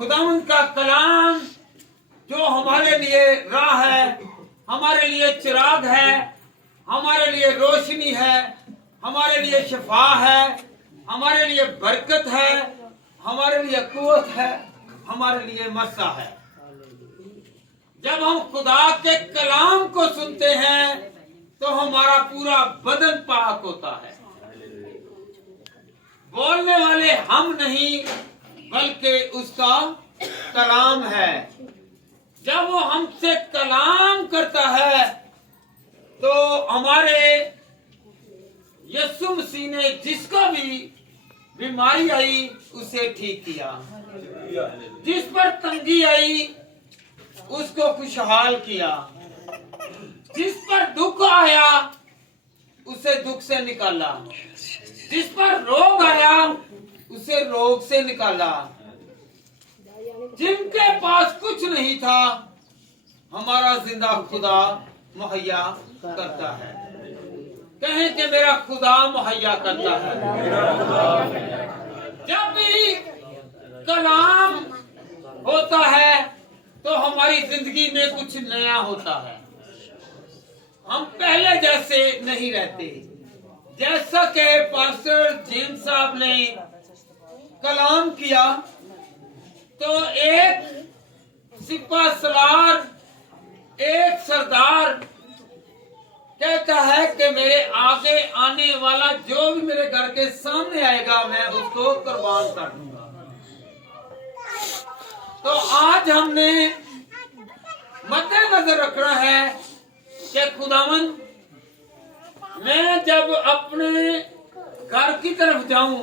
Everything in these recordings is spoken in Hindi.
खुदावंद का कलाम जो हमारे लिए राह है, हमारे लिए चिराग है, हमारे लिए रोशनी है, हमारे लिए शिफा है, हमारे लिए बरकत है, हमारे लिए कुव्वत है, हमारे लिए मसा है। जब हम खुदा के कलाम को सुनते हैं तो हमारा पूरा बदन पाक होता है। बोलने वाले हम नहीं बल्कि उसका कलाम है। जब वो हमसे कलाम करता है तो हमारे यीशु मसीह ने जिसको भी बीमारी आई उसे ठीक किया, जिस पर तंगी आई उसको खुशहाल किया, जिस पर दुख आया उसे दुख से निकाला, जिस पर रोग आया उसे रोग से निकाला। जिनके पास कुछ नहीं था हमारा जिंदा खुदा मुहैया करता है। कहें कि मेरा खुदा मुहैया करता है। जब भी कलाम होता है तो हमारी जिंदगी में कुछ नया होता है। हम पहले जैसे नहीं रहते। जैसा कि पास्टर जेम्स साहब ने कलाम किया तो एक सिपा सलार, एक सरदार कहता है कि मेरे आगे आने वाला जो भी मेरे घर के सामने आएगा मैं उसको कुर्बान कर दूंगा। तो आज हमने मद्देनजर रखना है कि खुदावंद, मैं जब अपने घर की तरफ जाऊं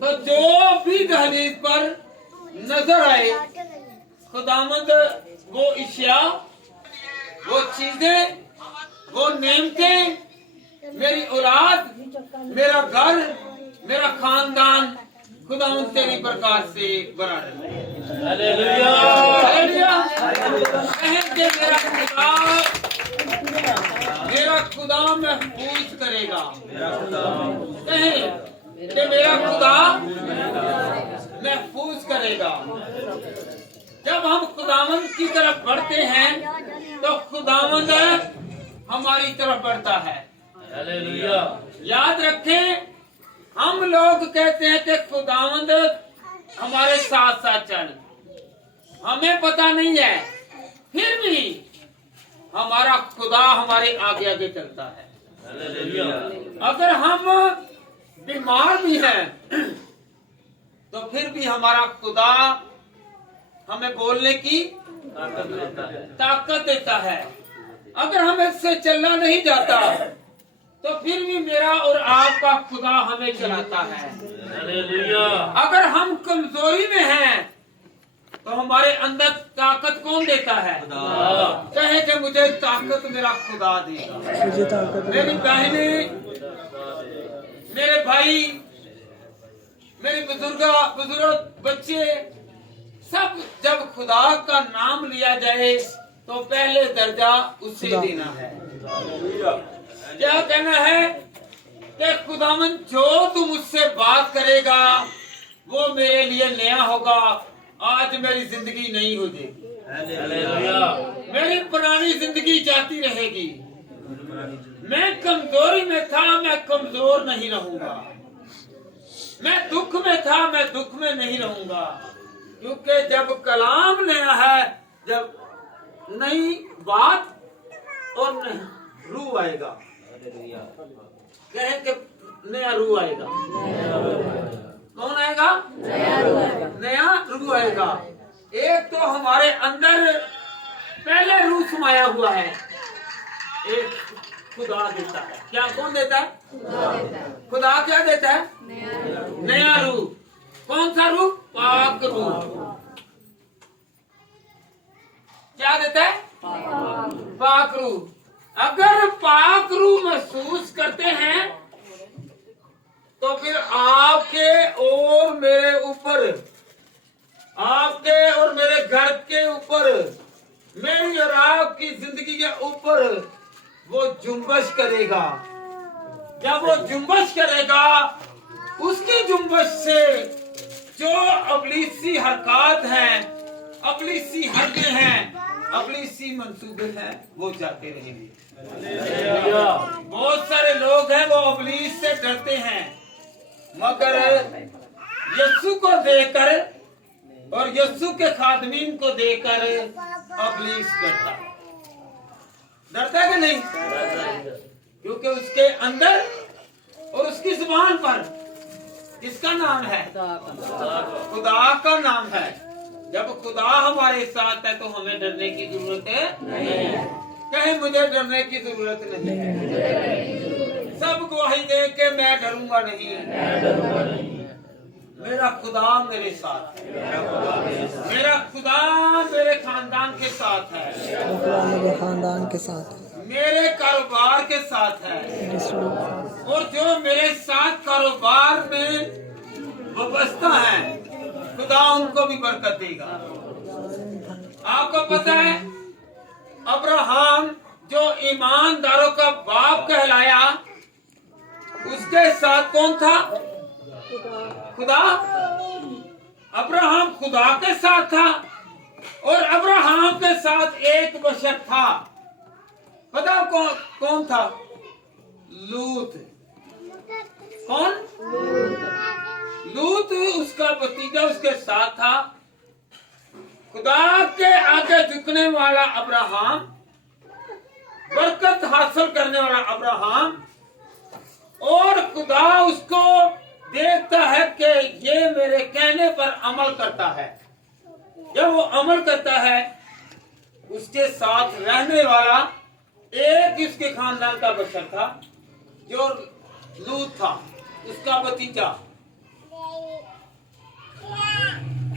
तो जो भी दहलीज पर नजर आए खुदावंद, वो इश्या, वो चीजें, वो नेमतें, मेरी औलाद, मेरा घर, मेरा खानदान खुदावंद तेरी प्रकाश से बना रहे। Hallelujah, hallelujah. कहें कि मेरा खुदा महफूज करेगा। कहें कि मेरा खुदा महफूज करेगा। जब हम खुदावंद की तरफ बढ़ते हैं तो खुदावंद हमारी तरफ बढ़ता है। हालेलुया। याद रखें, हम लोग कहते हैं कि खुदावंद हमारे साथ साथ चल, हमें पता नहीं है, फिर भी हमारा खुदा हमारे आगे आगे चलता है। हालेलुया। अगर हम बीमार भी हैं तो फिर भी हमारा खुदा हमें बोलने की ताकत देता है। अगर हमें इससे चलना नहीं जाता तो फिर भी मेरा और आपका खुदा हमें चलाता है। हालेलुया। अगर हम कमजोरी में हैं तो हमारे अंदर ताकत कौन देता है? कहे कि मुझे ताकत मेरा खुदा देगा। मुझे ताकत, मेरी बहनें, मेरे भाई, मेरे बुजुर्ग बच्चे, सब जब खुदा का नाम लिया जाए तो पहले दर्जा उसे देना है। क्या कहना है कि खुदावंद जो तुम मुझसे बात करेगा वो मेरे लिए नया होगा। आज मेरी जिंदगी नहीं हो जाएगी, मेरी पुरानी जिंदगी जाती रहेगी। मैं कमजोरी में था, मैं कमजोर नहीं रहूंगा। मैं दुख में था, मैं दुख में नहीं रहूंगा। क्योंकि जब कलाम नया है, जब नई बात और रूह आएगा, कहें कि नया रूह आएगा। कौन आएगा? नया रूह आएगा। एक तो हमारे अंदर पहले रूह समाया हुआ है, एक खुदा देता है। क्या कौन देता है? खुदा क्या देता है? नया रूह। कौन सा रूह? पाक रूह। क्या देता है? पाक रूह। अगर पाक रूह महसूस करते हैं तो फिर आपके और मेरे ऊपर, आपके और मेरे घर के ऊपर, मेरी और आपकी जिंदगी के ऊपर वो जुम्बश करेगा। जब वो जुम्बश करेगा, उसकी जुम्बश से जो अबलीसी हरकत हैं, अबलीसी हरकतें हैं, अबलीसी मंसूबे हैं, वो जाते रहेंगे। बहुत सारे लोग हैं वो अबलीस से डरते हैं, मगर यीशु को देकर और यीशु के खादमीन को देकर अबलीस डरता है कि नहीं? क्योंकि उसके अंदर और उसकी जुबान पर किसका नाम है? खुदा का नाम है। जब खुदा हमारे साथ है तो हमें डरने की जरूरत है नहीं। कहीं मुझे डरने की जरूरत नहीं है। सब गवाही दे के मैं डरूंगा नहीं। मेरा खुदा मेरे साथ है। मेरा खुदा मेरे खानदान के साथ है। मेरे खानदान के साथ है। मेरे कारोबार के साथ है। और जो मेरे साथ कारोबार में वाबस्ता है, खुदा उनको भी बरकत देगा। आपको पता है अब्राहम जो ईमानदारों का बाप कहलाया, उसके साथ कौन था? खुदा। अब्राहम खुदा के साथ था और अब्राहम के साथ एक बशर था। पता कौन था? लूत। कौन? लूत उसका भतीजा उसके साथ था। खुदा के आगे झुकने वाला अब्राहम, बरकत हासिल करने वाला अब्राहम, और खुदा उसको देखता है कि ये मेरे कहने पर अमल करता है। जब वो अमल करता है, उसके साथ रहने वाला एक उसके खानदान का बशर था जो लूत था, उसका भतीजा।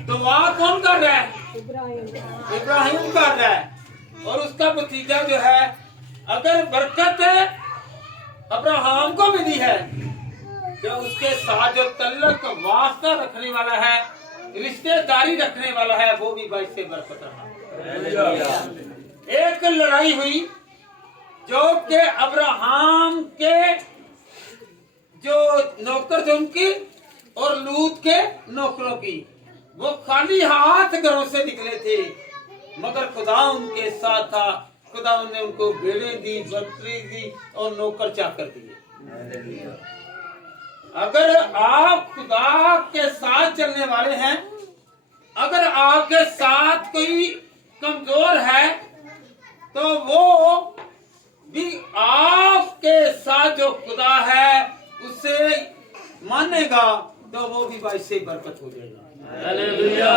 दुआ कौन कर रहा है? इब्राहिम कर रहा है। और उसका भतीजा जो है, अगर बरकत अब्राहम को मिली है, जो उसके साथ जो तल्लक वास्ता रखने वाला है, रिश्तेदारी रखने वाला है, वो भी बाइस से बरकत रहा। एक लड़ाई हुई जो के अब्राहम के जो नौकर थे उनकी और लूत के नौकरों की। वो खाली हाथ घरों से निकले थे, मगर खुदा उनके साथ था। खुदा ने उनको बेड़े दी, बकरी दी और नौकर चाकर दिए। अगर आप खुदा के साथ चलने वाले हैं, अगर आपके साथ कोई कमजोर है, तो वो भी आपके साथ जो खुदा है उसे मानेगा, तो वो भी बाइस से बरकत हो जाएगा। हालेलुया।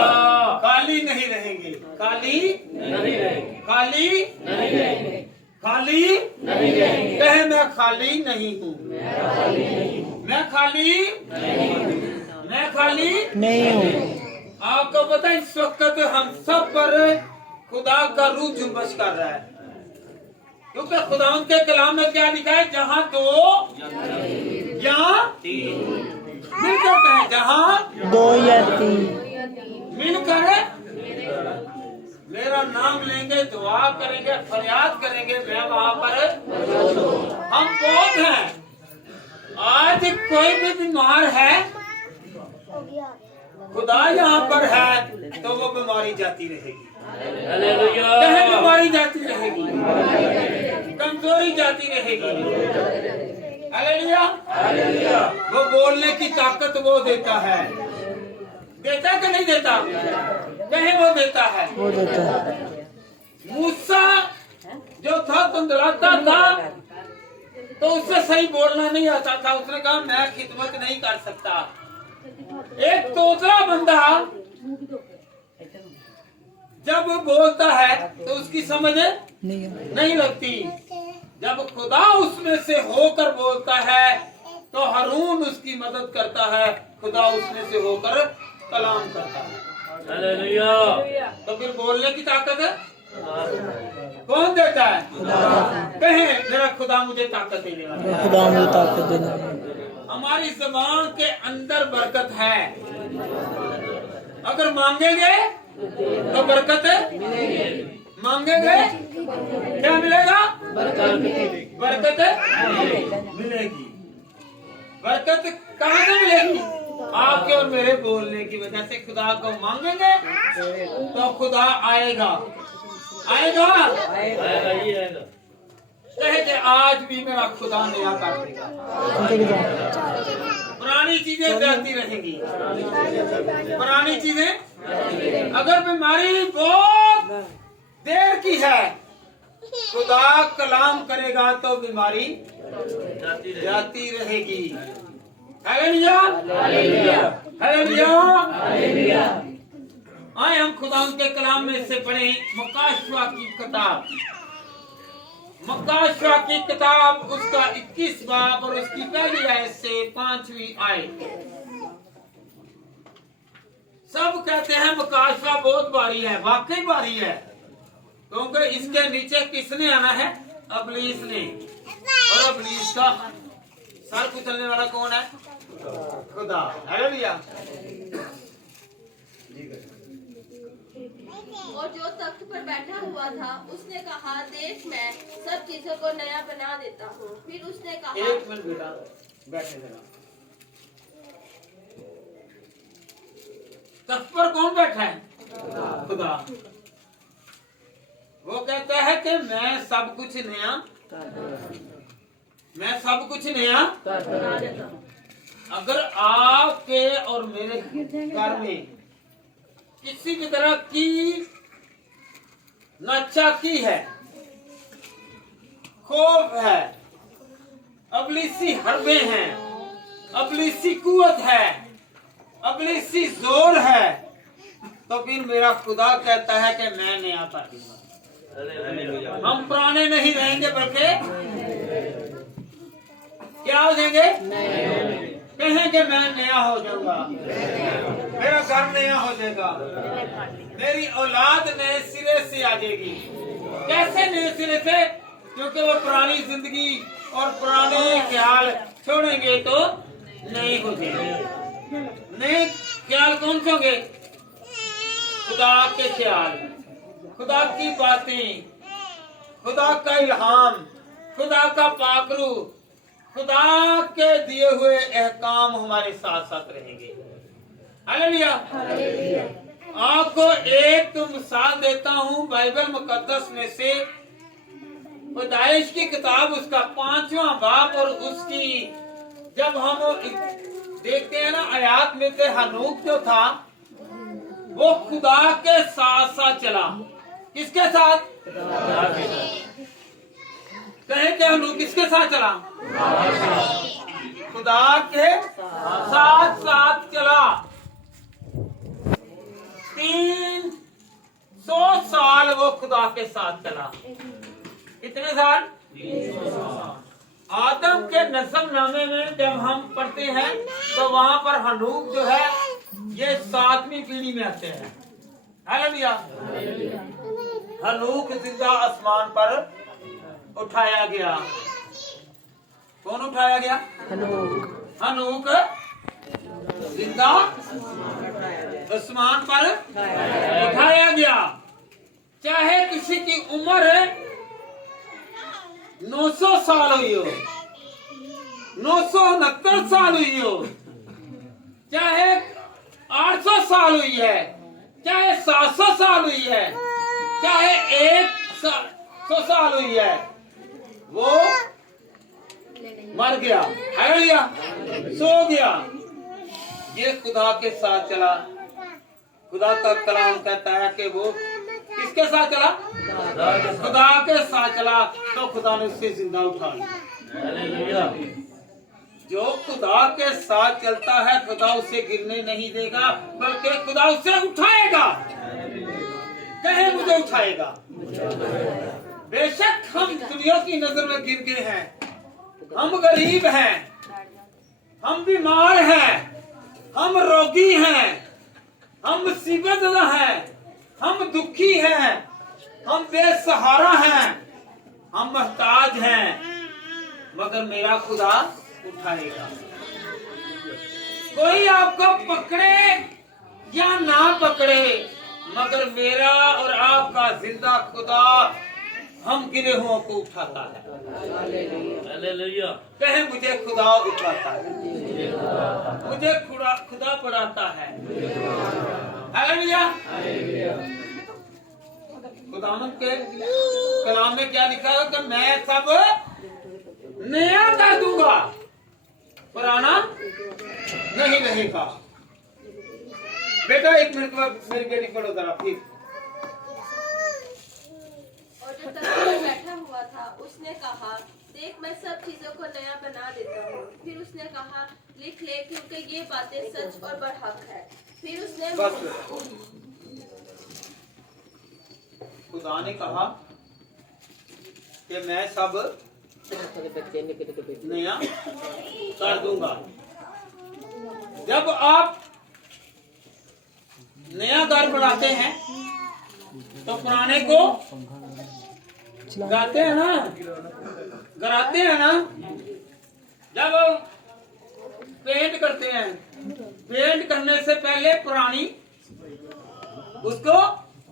खाली नहीं रहेंगे, खाली नहीं रहेंगे, खाली नहीं रहेंगे, खाली नहीं रहेंगे। कहे मैं खाली नहीं हूँ, मैं खाली नहीं हूँ। आपको पता है इस वक्त हम सब पर खुदा का रूह जुम्बश कर रहा है, क्योंकि खुदा उनके कलाम में क्या लिखा है? जहाँ दो या तीन मिलकर कहें, जहाँ दो या तीन मिलकर मेरा नाम लेंगे, दुआ करेंगे, फरियाद करेंगे, मैं वहाँ पर। हम बहुत हैं। आज कोई भी बीमार है, खुदा यहाँ पर है, तो वो बीमारी जाती रहेगी। कहीं बीमारी जाती रहेगी, कमजोरी जाती रहेगी। हालेलुया। वो बोलने की ताकत वो देता है। देता कि नहीं देता? कहीं वो देता है। वो देता है। मूसा जो था धुंधलाता था, तो उससे सही बोलना नहीं आता था। उसने कहा मैं खिदमत नहीं कर सकता। एक दूसरा बंदा जब बोलता है तो उसकी समझ नहीं लगती। जब खुदा उसमें से होकर बोलता है तो हारून उसकी मदद करता है, खुदा उसमें से होकर कलाम करता है। हालेलुया। तो फिर बोलने की ताकत है कौन देता है? कहे मेरा खुदा मुझे ताकत देने वाला है। खुदा मुझे ताकत देने वाला है। हमारी ज़बान के अंदर बरकत है। अगर मांगेंगे तो बरकत मांगेंगे क्या मिलेगा? बरकत मिलेगी। बरकत कहाँ से मिलेगी? आपके और मेरे बोलने की वजह से खुदा को मांगेंगे तो खुदा आएगा। आएगा कहे कि आज भी मेरा खुदा नया कर देगा। पुरानी चीजें बहती रहेंगी, पुरानी चीजें। अगर बीमारी बहुत देर की है, खुदा कलाम करेगा तो बीमारी जाती रहेगी। Hallelujah, hallelujah. आए हम खुदा के कलाम में से पढ़े मक्काशवा की किताब, मक्काशवा की किताब उसका 21 बाब और उसकी पहली आयत से 5वीं आयत। सब कहते हैं मक्काशवा बहुत भारी है, वाकई भारी है, क्योंकि इसके नीचे किसने आना है? अबलीस ने। और अबलीस का सर कुचलने वाला कौन है? खुदा। हालेलुया। और जो तख्त पर बैठा हुआ था उसने कहा, देख मैं सब चीजों को नया बना देता हूँ। फिर उसने कहा, एक मिनट बेटा बैठे जरा। तख्त पर कौन बैठा है? खुदा। वो कहता है कि मैं सब कुछ नया, मैं सब कुछ नया बना देता हूँ। अगर आपके और मेरे घर में किसी भी तरह की नाचाकी है, खौफ है, अबलीसी हरबे हैं, अबलीसी कुवत है, अबलीसी जोर है, तो फिर मेरा खुदा कहता है कि मैं नया कर दूंगा। हम पुराने नहीं रहेंगे बल्कि क्या हो जाएंगे? कहें कि मैं नया हो जाऊंगा, मेरा घर नया हो जाएगा, मेरी औलाद नए सिरे से आ जाएगी। कैसे नए सिरे से? क्योंकि वो पुरानी जिंदगी और पुराने ख्याल छोड़ेंगे तो नए हो जाएंगे। नए ख्याल कौन से होंगे? खुदा के ख्याल, खुदा की बातें, खुदा का इल्हाम, खुदा का पाकरू, खुदा के दिए हुए एहकाम हमारे साथ साथ रहेंगे। हालेलुया। आपको एक मिसाल देता हूँ बाइबल मुकद्दस में से, पैदाइश की किताब उसका 5वां बाब और उसकी जब हम देखते हैं ना आयात में से, हनूक जो था वो खुदा के साथ साथ चला। किसके साथ? कहें कि हनूक किसके साथ चला? खुदा के साथ साथ चला। 300 साल वो खुदा के साथ चला। कितने साल? 300 साल। आदम के नस्ल नामे में जब हम पढ़ते हैं तो वहां पर हनूक जो है ये 7वीं पीढ़ी में आते हैं। हालेलुया। हनूक जिंदा आसमान पर उठाया गया। कौन उठाया गया? हनूक जिंदा आसमान पर उठाया गया। चाहे किसी की उम्र 900 साल हुई हो, 969 साल हुई हो, चाहे 800 साल हुई है, चाहे 700 साल हुई है, चाहे 100 साल हुई है, वो मर गया। हालेलुया। सो गया। ये खुदा के साथ चला। खुदा का कलाम कहता है कि वो किसके साथ चला? खुदा के साथ चला तो खुदा ने उससे जिंदा उठा लिया। जो खुदा के साथ चलता है खुदा उसे गिरने नहीं देगा, बल्कि खुदा उसे उठाएगा। कहे मुझे उठाएगा। बेशक हम दुनिया की नजर में गिर गए हैं, हम गरीब हैं, हम बीमार हैं, हम रोगी हैं, हम मुसीबतज़दा हैं, हम दुखी हैं, हम बेसहारा हैं, हम मोहताज हैं, मगर मेरा खुदा उठाएगा। कोई आपको पकड़े या ना पकड़े, मगर मेरा और आपका जिंदा खुदा हम गिरे हुओं को उठाता है। हालेलुया। कहे मुझे खुदा उठाता है, मुझे खुदा पढ़ाता है। हालेलुया। खुदावंद के कलाम में क्या लिखा है कि मैं सब नया कर दूंगा, पुराना नहीं रहेगा। बेटा एक मिनट में मेरी बेटी पढ़ो जरा फिर। और जो तख्त पर बैठा हुआ था उसने कहा, देख मैं सब चीजों को नया बना देता हूँ। फिर उसने कहा, लिख ले क्योंकि ये बातें सच और बड़हक है। फिर उसने बस खुदा ने कहा कि मैं सब नया कर दूंगा। जब आप नया घर बनाते हैं तो पुराने को गाते हैं ना, गराते हैं ना। जब पेंट करते हैं, पेंट करने से पहले पुरानी उसको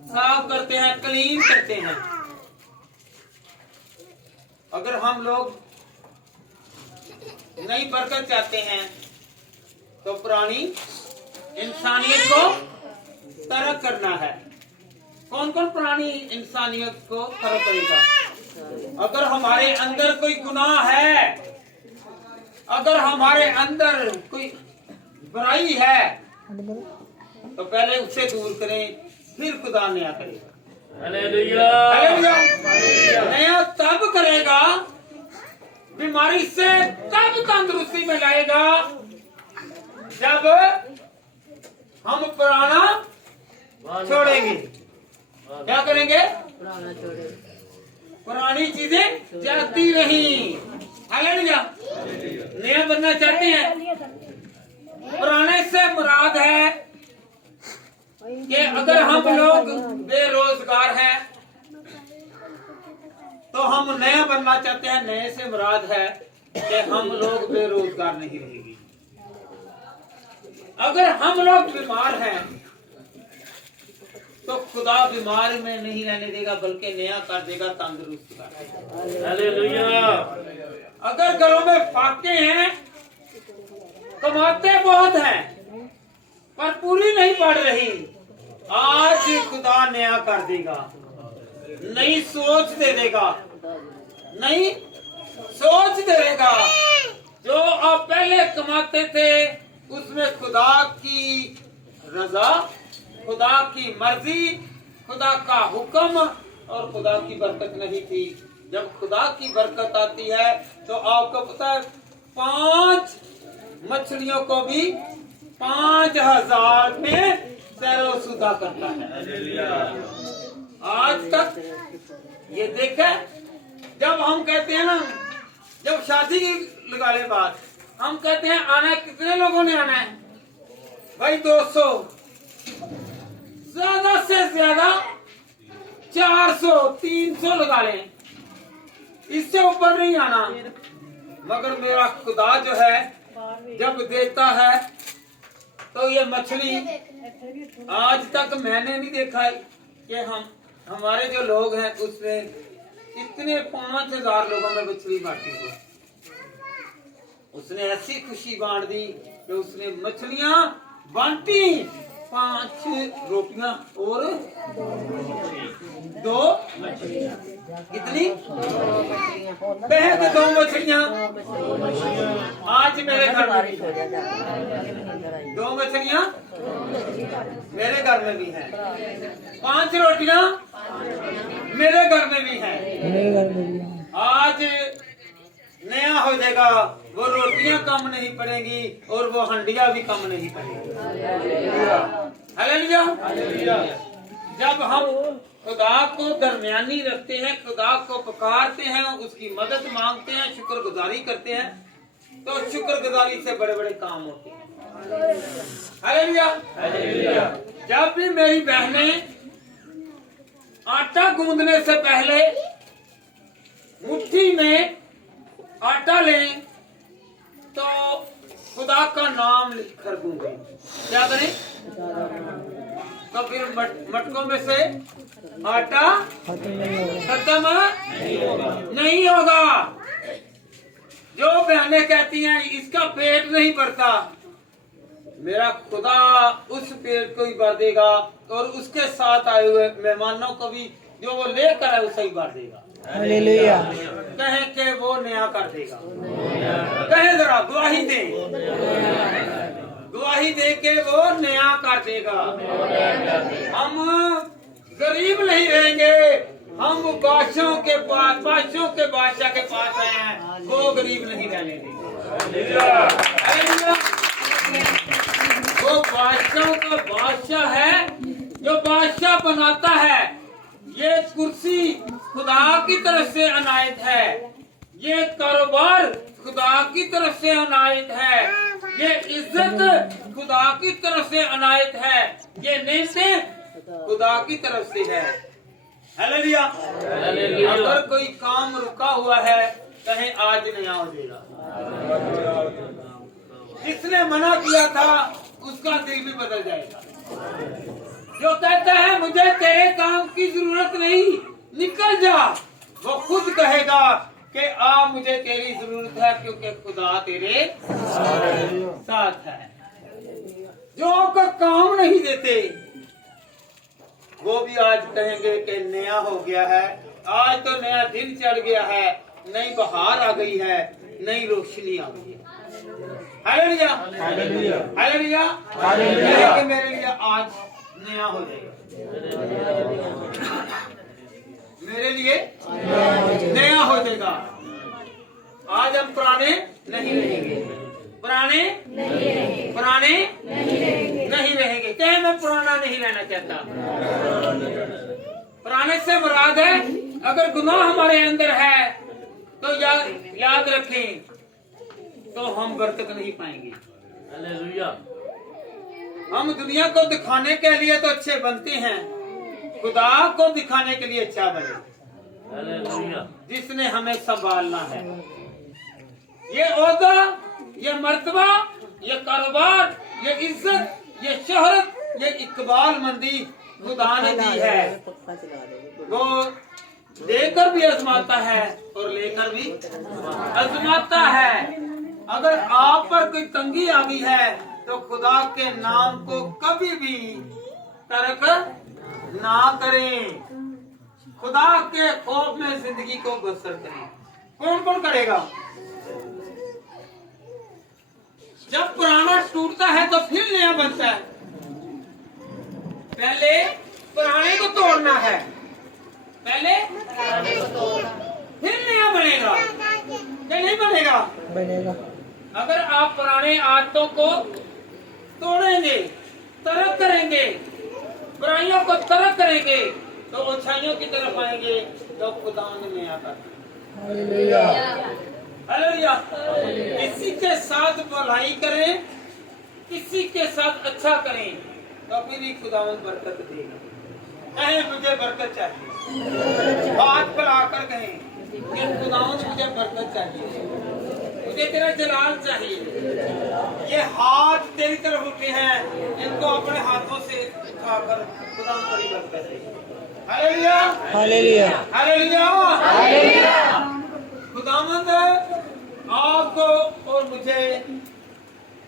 साफ करते हैं, क्लीन करते हैं। अगर हम लोग नई बरकत चाहते हैं तो पुरानी इंसानियत को तरक करना है। कौन कौन पुरानी इंसानियत को तरक करेगा? अगर हमारे अंदर कोई गुनाह है, अगर हमारे अंदर कोई बुराई है तो पहले उसे दूर करें, फिर खुदा नया करेगा। हालेलुया। हालेलुया। नया तब करेगा, बीमारी से तब तंदुरुस्ती में लाएगा जब हम पुराना छोड़ेंगे। क्या करेंगे? पुरानी चीजें जाती नहीं। हालेलुया। नया बनना चाहते हैं? पुराने से मुराद है कि अगर हम लोग बेरोजगार हैं तो हम नया बनना चाहते हैं। नए से मुराद है कि हम लोग बेरोजगार नहीं रहेंगे। अगर हम लोग बीमार हैं तो खुदा बीमार में नहीं रहने देगा, बल्कि नया कर देगा, तंदुरुस्त कर देगा। हालेलुया। अगर घरों में फाके हैं, कमाते बहुत हैं पर पूरी नहीं पड़ रही, आज खुदा नया कर देगा, नई सोच दे देगा, नई सोच दे देगा। जो आप पहले कमाते थे उसमें खुदा की रजा, खुदा की मर्जी, खुदा का हुक्म और खुदा की बरकत नहीं थी। जब खुदा की बरकत आती है तो आपको पता है 5 मछलियों को भी 5000 में सैरो सुदा करता है। आज तक ये देखे, जब हम कहते हैं ना, जब शादी की लगा ले बात, हम कहते हैं आना है, कितने लोगों ने आना है भाई? 200, ज्यादा से ज्यादा 400, 300 लगा लें, इससे ऊपर नहीं आना। मगर मेरा खुदा जो है जब देता है तो ये मछली, आज तक मैंने नहीं देखा है कि हमारे जो लोग हैं उसमें इतने 5000 लोगों में मछली बांटी हो। उसने ऐसी खुशी बांट दी कि उसने मछलियां बांटी, 5 रोटियां और 2 कितनी? 2 मछलियां। आज मेरे घर में 2 मछलियां मेरे घर में भी हैं, 5 रोटियां मेरे घर में भी हैं। आज नया हो जाएगा, वो रोटियां कम नहीं पड़ेंगी और वो हंडिया भी कम नहीं पड़ेगी। हालेलुया। जब हम खुदा को दरमियानी रखते हैं, खुदा को पुकारते हैं, उसकी मदद मांगते हैं, शुक्रगुजारी करते हैं, तो शुक्रगुजारी से बड़े बड़े काम होते हैं। हालेलुया। जब भी मेरी बहनें आटा गूंदने से पहले मुट्ठी में आटा लें तो खुदा का नाम लिखकर गूंदें। क्या करें? तो फिर मटकों में से आटा खत्म नहीं होगा। खत्म नहीं होगा। जो बहनें कहती हैं इसका पेट नहीं भरता, मेरा खुदा उस पेट को ही भर देगा और उसके साथ आए हुए मेहमानों को भी जो वो लेकर है उसे ही भर देगा। हालेलुया। कहे के वो नया कर देगा। कहे जरा गवाही दे, गवाही दे के वो नया कर देगा। हम गरीब नहीं रहेंगे, हम बादशाहों के पास, बादशाहों के बादशाह के पास आए हैं, वो गरीब नहीं रहने देंगे। वो बादशाहों का बादशाह है जो बादशाह बनाता है। ये कुर्सी खुदा की तरफ से अनायत है, ये कारोबार खुदा की तरफ से अनायत है, ये इज्जत खुदा की तरफ से अनायत है, ये नेमतें खुदा की तरफ से है। हालेलुया। अगर कोई काम रुका हुआ है कहीं आज नया हो जाएगा। जिसने मना किया था उसका दिल भी बदल जाएगा। जो कहता है मुझे तेरे काम की जरूरत नहीं, निकल जा, वो खुद कहेगा कि मुझे तेरी जरूरत है क्योंकि खुदा तेरे साथ है। जो आपका काम नहीं देते वो भी आज कहेंगे कि नया हो गया है, आज तो नया दिन चढ़ गया है, नई बहार आ गई है, नई रोशनी आ गई है। हालेलुया, हालेलुया, हालेलुया। कि मेरे लिए आज नया हो जाएगा, मेरे लिए नया हो जाएगा। आज हम पुराने नहीं रहेंगे, पुराने नहीं रहेंगे। कहे मैं पुराना नहीं रहना चाहता। पुराने से मुराद है अगर गुनाह हमारे अंदर है तो याद रखें, तो हम बरकत नहीं पाएंगे। हालेलुया। हम दुनिया को दिखाने के लिए तो अच्छे बनते हैं, खुदा को दिखाने के लिए अच्छा बने, हालेलुया। जिसने हमें संभालना है। ये ओहदा, ये मर्तबा, ये कारोबार, ये इज्जत, ये शोहरत, ये इकबाल मंदी खुदा ने दी है। वो देकर भी आजमाता है और लेकर भी आजमाता है। अगर आप पर कोई तंगी आ गई है तो खुदा के नाम को कभी भी तर्क ना करें। खुदा के खौफ में जिंदगी को बसर करें। कौन कौन करेगा? जब पुराना टूटता है तो फिर नया बनता है। पहले पुराने को तोड़ना है, पहले फिर नया बनेगा। क्या नहीं बनेगा? बनेगा। अगर आप पुराने आदतों को तोड़ेंगे, तरक करेंगे, बुराइयों को तरक करेंगे तो अच्छाइयों की तरफ आएंगे, तो खुदा ने नया कर दिया। हालेलुया। हालेलुया। किसी के साथ भलाई करें, किसी के साथ अच्छा करें, तो फिर ही खुदावंद बरकत देगा। कहें मुझे बरकत चाहिए, बात पर आकर कहें कि खुदावंद मुझे बरकत चाहिए, मुझे तेरा जलाल चाहिए। ये हाथ तेरी तरफ उठे हैं, इनको अपने हाथों से उठाकर खुदावंद बड़ी बरकत दे। हालेलुया, हालेलुया। हालेलुया, हालेलुया। खुदावंद आपको और मुझे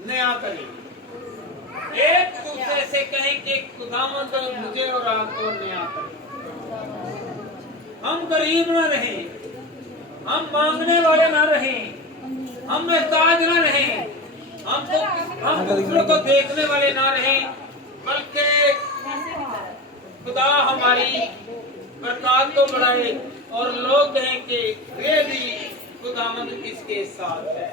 नया करे। एक दूसरे से कहें कि खुदावंद मुझे और आपको नया करे। हम गरीब न रहें, हम मांगने वाले न रहें, हम मोहताज न रहें, हम दूसरों को देखने वाले न रहें, बल्कि खुदा हमारी बरकत को बढ़ाए और लोग कहें कि वे भी खुदावंद किसके साथ है।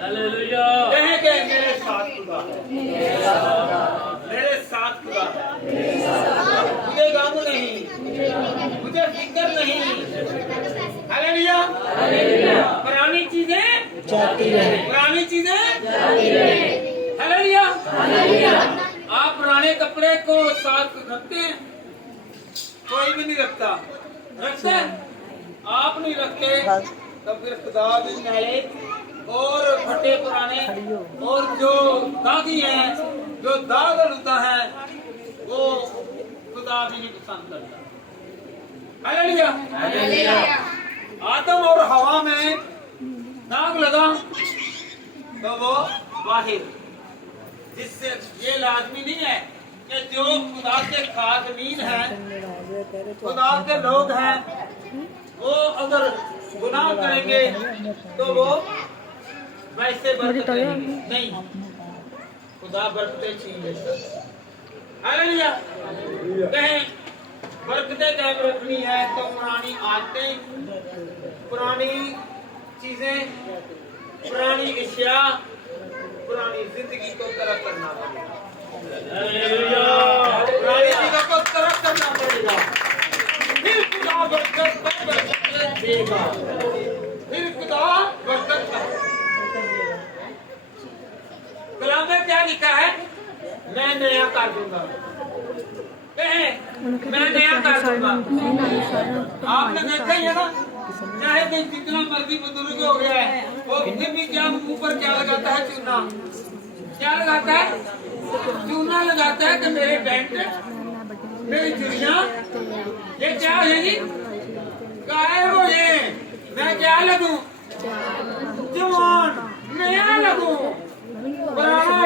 हालेलुया। कहें कि मेरे साथ खुदा है, मेरे साथ खुदा है, मुझे गम नहीं, मुझे फिक्र नहीं। हालेलुया, पुरानी चीजें जाती है। पुरानी चीजें। हालेलुया। आप पुराने कपड़े को साथ रखते हैं? कोई भी नहीं रखता। रखते हैं? आप नहीं रखते तो फिर खुदा भी मैले और फटे पुराने और जो दागी हैं, जो दाग लुता है, वो खुदा भी नहीं पसंद करता। हालेलुया। आदम और हवा में दाग लगा तो वो बाहिर, जिससे ये लाजमी नहीं है कि जो खुदा के खादमीन हैं, खुदा के लोग हैं, वो अगर गुनाह करेंगे तो वो वैसे बरकत नहीं, खुदा बरकते छीन लेता। हालेलुया। कहें बरकते कायम रखनी है तो पुरानी आदतें, पुरानी चीजें, पुरानी अशिया, पुरानी जिंदगी को तरक करना पड़ेगा। पुरानी चीजों को तरक करना पड़ेगा, फिर खुदा बरकत देगा, फिर खुदा बरकत। कलाम में क्या लिखा है? मैं नया कर दूंगा। मैं नया कर दूंगा। आपने देखा ही है ना, चाहे कोई जितना मर्जी बुजुर्ग हो गया है, वो फिर भी क्या मुंह पर क्या लगाता है? चूना। क्या लगाता है? चूना लगाता है कि मेरे बेंट, मेरी चुड़िया, ये क्या है जी? गायब हो ये, मैं क्या लगूं? जवान, नया लगूं, पुराना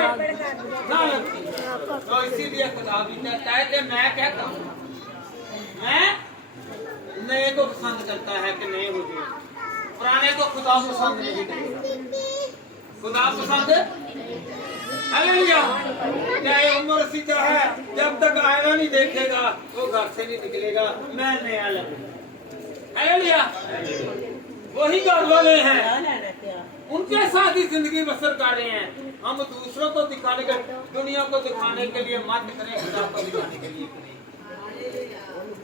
ना लगती। तो इसीलिए खुदा भी कहता है कि मैं क्या करूं? मैं नए को पसंद करता है कि नए हो गए, पुराने को खुदा पसंद नहीं करेगा। खुदा पसंद हालेलुया। चाहे उम्र सी चाहे, जब तक आएगा नहीं देखेगा वो घर से नहीं निकलेगा, मैं नया लगूं। हालेलुया। वही घर वाले हैं, उनके साथ ही जिंदगी बसर कर रहे हैं। हम दूसरों को दिखाने के, दुनिया को दिखाने के लिए मत करें, खुदा को दिखाने के लिए करें।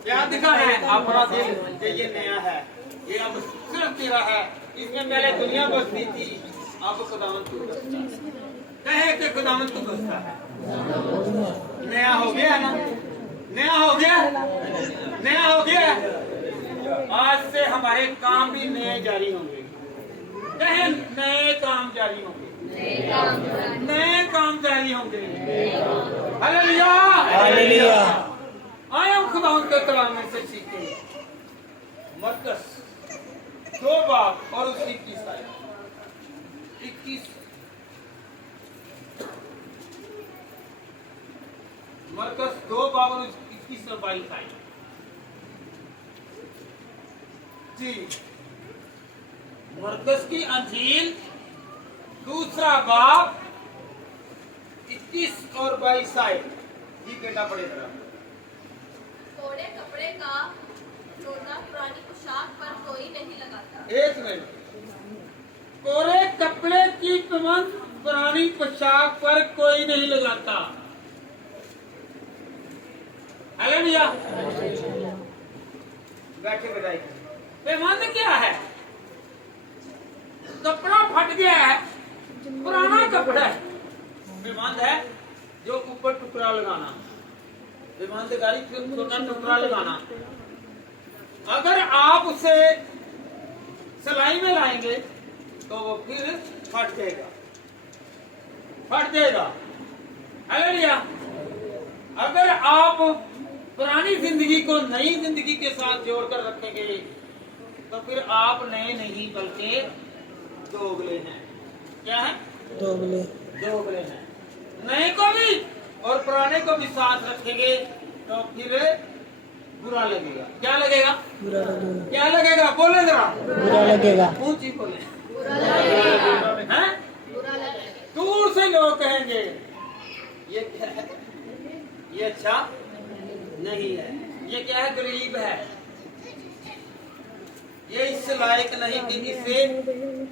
क्या दिखाना है? अपना दिल ये नया है, ये अब सिर्फ तेरा है। इसमें पहले दुनिया बसती थी, अब खुदावन तू बसता है। कहे कि खुदावन तू बसता है। नया हो गया ना, नया हो गया, नया हो गया। आज से हमारे काम भी नए जारी होंगे। कहे नए काम जारी होंगे, नए काम जारी होंगे। हालेलुया। हालेलुया। आए हम खुदा उनके कलाम में से सीखे। मरकस 2 बाब और उसकी 21 आयत। 21 मरकस 2 बाब और 21 और 22 आयत जी। मरकस की अंजील 2 बाब 21 और 22 आयत जी। बेटा पढ़े जरा। कोड़े कपड़े का लोटा पुरानी पोशाक पर कोई नहीं लगाता। एक मिनट। कोरे कपड़े की पमंद पुरानी पोशाक पर कोई नहीं लगाता। हालेलुया। बैठे बताइए पेमंद क्या है? कपड़ा फट गया है, पुराना कपड़ा है। पेमंद है जो ऊपर टुकड़ा लगाना, पेमंद गाड़ी फिर छोटा टुकड़ा लगाना। अगर आप उसे सिलाई में लाएंगे तो वो फिर फट जाएगा, फट जाएगा। हालेलुया। अगर आप पुरानी जिंदगी को नई जिंदगी के साथ जोड़कर रखेंगे तो फिर आप नए नहीं बल्कि दोगले हैं। क्या है? दोगले। दोगले हैं। नए को भी और पुराने को भी साथ रखेंगे तो फिर बुरा लगेगा। क्या लगेगा? बुरा लगेगा। क्या लगेगा? बोले जरा। बुरा लगेगा। ऊंची बोले। बुरा लगेगा। हैं? बुरा लगेगा। दूर से लोग कहेंगे ये क्या है, ये अच्छा नहीं है, ये क्या है, गरीब है, ये इस लायक नहीं कि इसे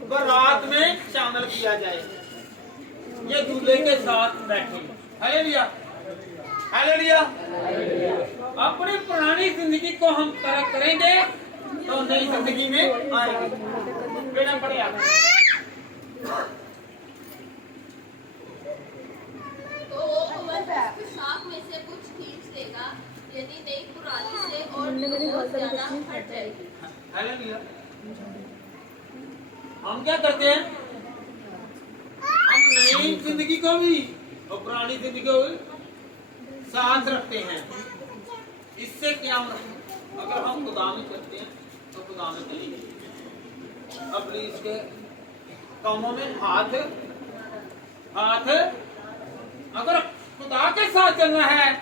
बारात में शामिल किया जाए, ये दूल्हे के साथ बैठे। हालेलुया। हालेलुया। अपनी पुरानी जिंदगी को हम तरक करेंगे तो नई जिंदगी में आएंगे। बेटा पढ़िया। तो वो पोशाक में से कुछ खींच देगा, यदि नई पुरानी से और बहुत ज्यादा हट जाएगी। हालेलुया। हम क्या करते हैं? हम नई जिंदगी को भी और पुरानी जिंदगी को भी साथ रखते हैं। इससे क्या मतलब, अगर हम खुदा में करते हैं तो खुदा में चलेंगे। अपनी इसके कामों में हाथ अगर खुदा के साथ चलना है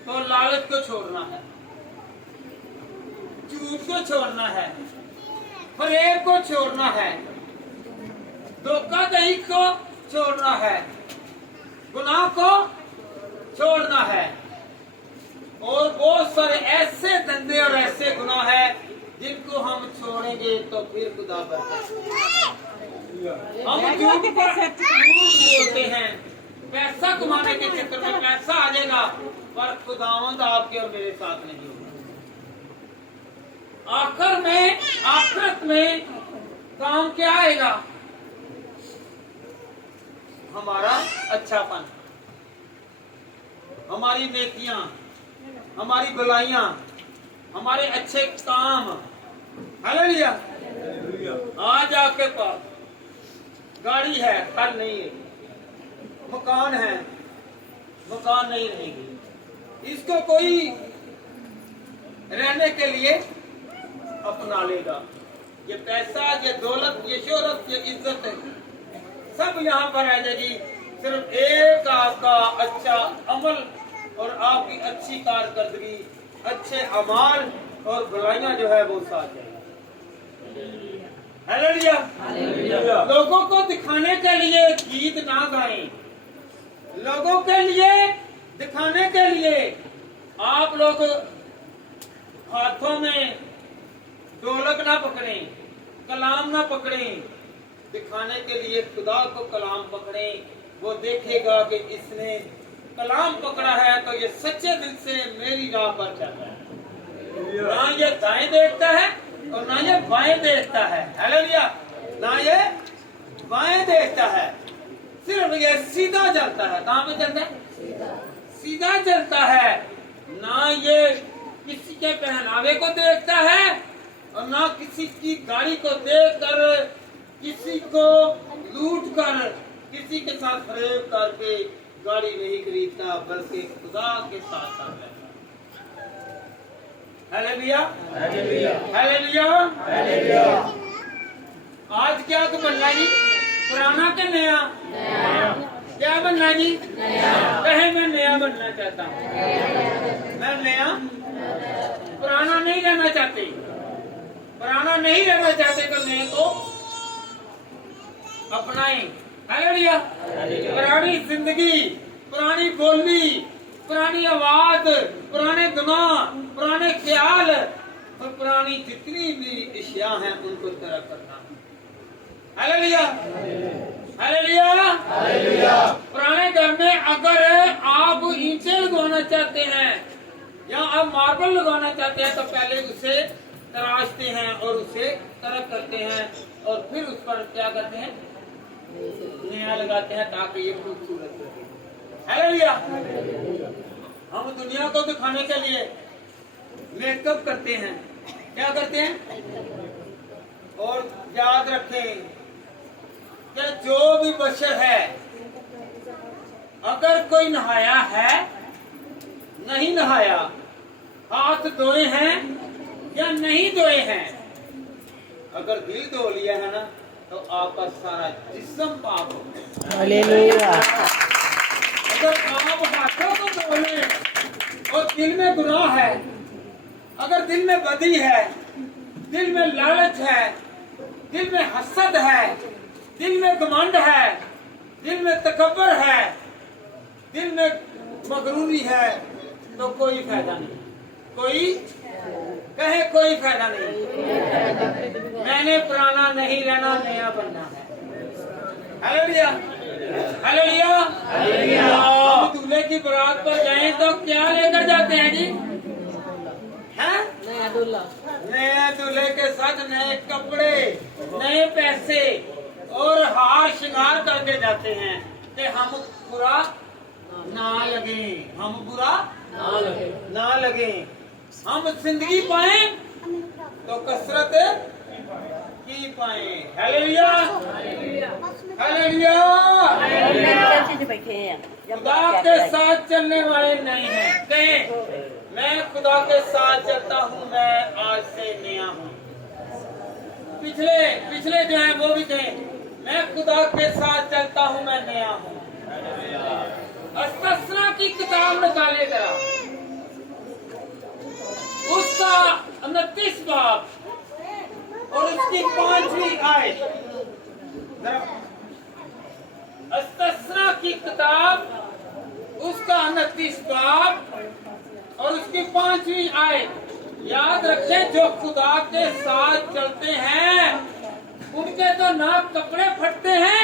तो लालच को छोड़ना है, झूठ को छोड़ना है, फरेब को छोड़ना है, धोखाधड़ी को छोड़ना है, गुनाह को छोड़ना है। और बहुत सारे ऐसे धंधे और ऐसे गुनाह है जिनको हम छोड़ेंगे तो फिर खुदा बरकत। हम झूठ बोलते हैं, पैसा कमाने के चक्कर में पैसा आ जाएगा, पर खुदावंद आपके और मेरे साथ नहीं होगा। आखिरत में काम क्या आएगा? हमारा अच्छापन, हमारी नेकियां, हमारी भलाइयां, हमारे अच्छे काम। हालेलुया। आज आपके पास गाड़ी है, कल नहीं है, मकान है, मकान नहीं रहेगी। इसको कोई रहने के लिए अपना लेगा। ये पैसा, ये दौलत, ये शोहरत, ये इज्जत सब यहाँ पर आ जाएगी। सिर्फ एक आपका अच्छा अमल और आपकी अच्छी कारकर्दगी, अच्छे अमाल और भलाइयाँ जो है वो साथ जाएगी। हालेलुया। लोगों को दिखाने के लिए गीत ना गाएं, लोगों के लिए दिखाने के लिए आप लोग हाथों में ढोलक ना पकड़ें, कलाम ना पकड़ें। दिखाने के लिए खुदा को कलाम पकड़ें। वो देखेगा कि इसने कलाम पकड़ा है तो ये सच्चे दिल से मेरी राह पर चल रहा है। ना ये दाएं देखता है और ना ये बाएं देखता है। हालेलुया। ना ये बाएं देखता है, सिर्फ ये सीधा चलता है। कहाँ पे चलता है? सीधा चलता है। ना ये किसी के पहनावे को देखता है और ना किसी की गाड़ी को देखकर, किसी को लूट कर, किसी के साथ फरेब करके गाड़ी नहीं खरीदता, बल्कि खुदा के साथ साथ रहता। हालेलुया। हालेलुया। आज क्या तो बनना जी? पुराना के नया? क्या बनना जी? कहे मैं नया बनना चाहता हूँ। मैं नया, पुराना नहीं रहना चाहते। पुराना नहीं रहना चाहते तो नए को अपनाएं। हालेलुया। पुरानी जिंदगी, पुरानी बोली, पुरानी आवाज, पुराने गुनाह, पुराने ख्याल और पुरानी जितनी भी अशिया हैं उनको तरक करना। हालेलुया। हालेलुया। पुराने घर में अगर आप ईंटें लगवाना चाहते हैं या आप मार्बल लगाना चाहते हैं तो पहले उसे तराशते हैं और उसे तरक करते हैं और फिर उस पर क्या करते हैं? नया लगाते हैं ताकि ये खूबसूरत लगे। हालेलुया। हम दुनिया को दिखाने के लिए मेकअप करते हैं। क्या करते हैं? और याद रखें कि जो भी बशर है, अगर कोई नहाया है, नहीं नहाया, हाथ धोए हैं या नहीं धोए हैं, अगर दिल धो लिया है ना तो आपका सारा जिस्म पाप हो गया। हालेलुया। अगर आप हाथों को धो लें और दिल में गुनाह है, अगर दिल में बदी है, दिल में लालच है, दिल में हसद है, दिल में घमंड है, दिल में तकब्बर है, दिल में मगरूरी है, तो कोई फायदा नहीं। कोई कहे कोई फायदा नहीं। मैंने पुराना नहीं रहना, नया बनना है। हालेलुया। हालेलुया। हम दूल्हे की बारात पर जाएं तो क्या लेकर जाते हैं जी? हैं? नया दूल्हे के साथ नए कपड़े, नए पैसे और हार श्रृंगार करके जाते हैं कि हम बुरा ना लगे, हम बुरा ना लगे। हम जिंदगी पाए तो कसरत की पाए। Hallelujah, hallelujah. खुदा के साथ चलने वाले नहीं हैं। कहें, मैं खुदा के साथ चलता हूँ, मैं आज से नया हूँ। पिछले जो है वो भी कहें, मैं खुदा के साथ चलता हूँ, मैं नया हूँ। अस्तना की किताब निकाले जरा, उसका 29 बाब और उसकी 5वीं आयत। अस्तना की किताब, उसका 29 बाब और उसकी 5वीं आयत। याद रखें, जो खुदा के साथ चलते हैं उनके तो ना कपड़े फटते हैं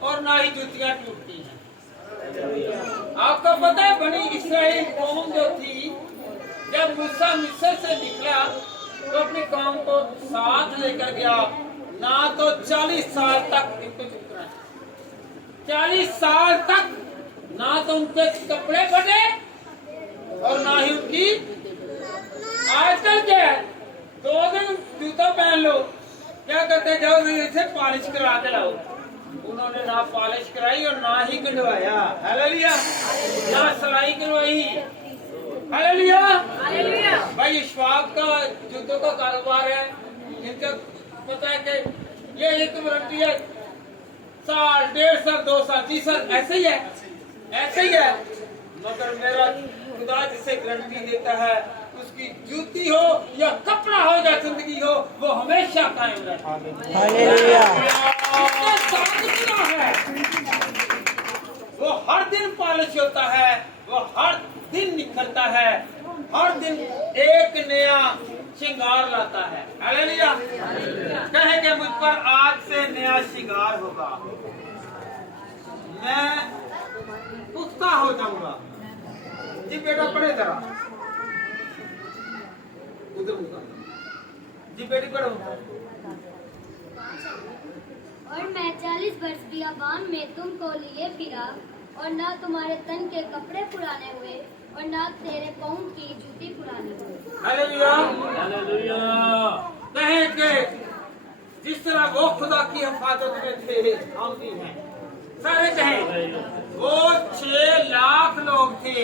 और ना ही जूतियां टूटती हैं। आपको पता है, बनी इस्राएल कौम जो थी, जब मूसा मिस्र से निकला तो अपनी कौम को साथ लेकर गया, ना तो 40 साल तक इनको चुपना, 40 साल तक ना तो उनके कपड़े फटे और ना ही उनकी। आजकल क्या है, 2 दिन जूता पहन लो, क्या करते, जाओ इसे पॉलिश करा के लाओ। उन्होंने ना पॉलिश कराई और ना ही कढ़वाया। हालेलुया, ना सिलाई करवाई। हालेलुया, भाई इशफाक का जूतों का कारोबार है, इनका पता है कि ये एक वारंटी है, साल, 1.5 साल, 2 साल, 30 साल, ऐसे ही है, ऐसे ही है। मगर मेरा खुदा जिसे गारंटी देता है, उसकी जूती हो या कपड़ा हो या जिंदगी हो, वो हमेशा कायम रहता है। हालेलुया। वो हर दिन पॉलिश होता है, वो हर दिन निखरता है, हर दिन एक नया श्रृंगार लाता है। हालेलुया, कहे कि मुझ पर आज से नया श्रृंगार होगा, मैं पुख्ता हो जाऊंगा। जी बेटा पढ़े जरा, उधर जी बेटी पढ़ो। और मैं 40 वर्ष बियाबान में तुमको लिए फिरा, और ना तुम्हारे तन के कपड़े पुराने हुए और ना तेरे पाँव की जूती पुरानी हुई। Hallelujah, hallelujah. कहे कि जिस तरह वो खुदा की हिफाजत में थे, हम भी हैं। सारे कहें, वो 6 लाख लोग थे,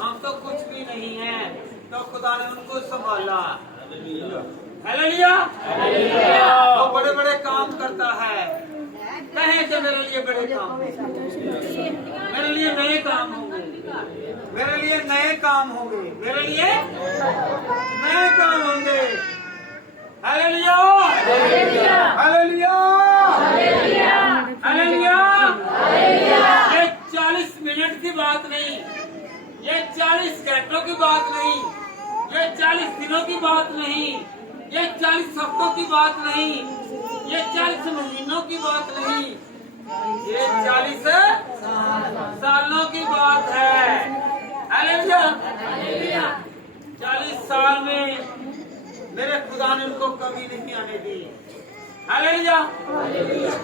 हम तो कुछ भी नहीं हैं, तो खुदा ने उनको संभाला। हालेलुया, वो बड़े बड़े काम करता है। कहें कि मेरे लिए बड़े काम, मेरे लिए नए काम होंगे, मेरे लिए नए काम होंगे, मेरे लिए नए काम होंगे। हालेलुया, हालेलुया, हालेलुया। ये 40 मिनट की बात नहीं, ये 40 घंटों की बात नहीं, ये 40 दिनों की बात नहीं, ये 40 हफ्तों की बात नहीं, ये 40 महीनों की बात नहीं, ये 40 सालों की बात है। हालेलुया, 40 साल में मेरे खुदा ने उनको कमी नहीं आने दी। हालेलुया,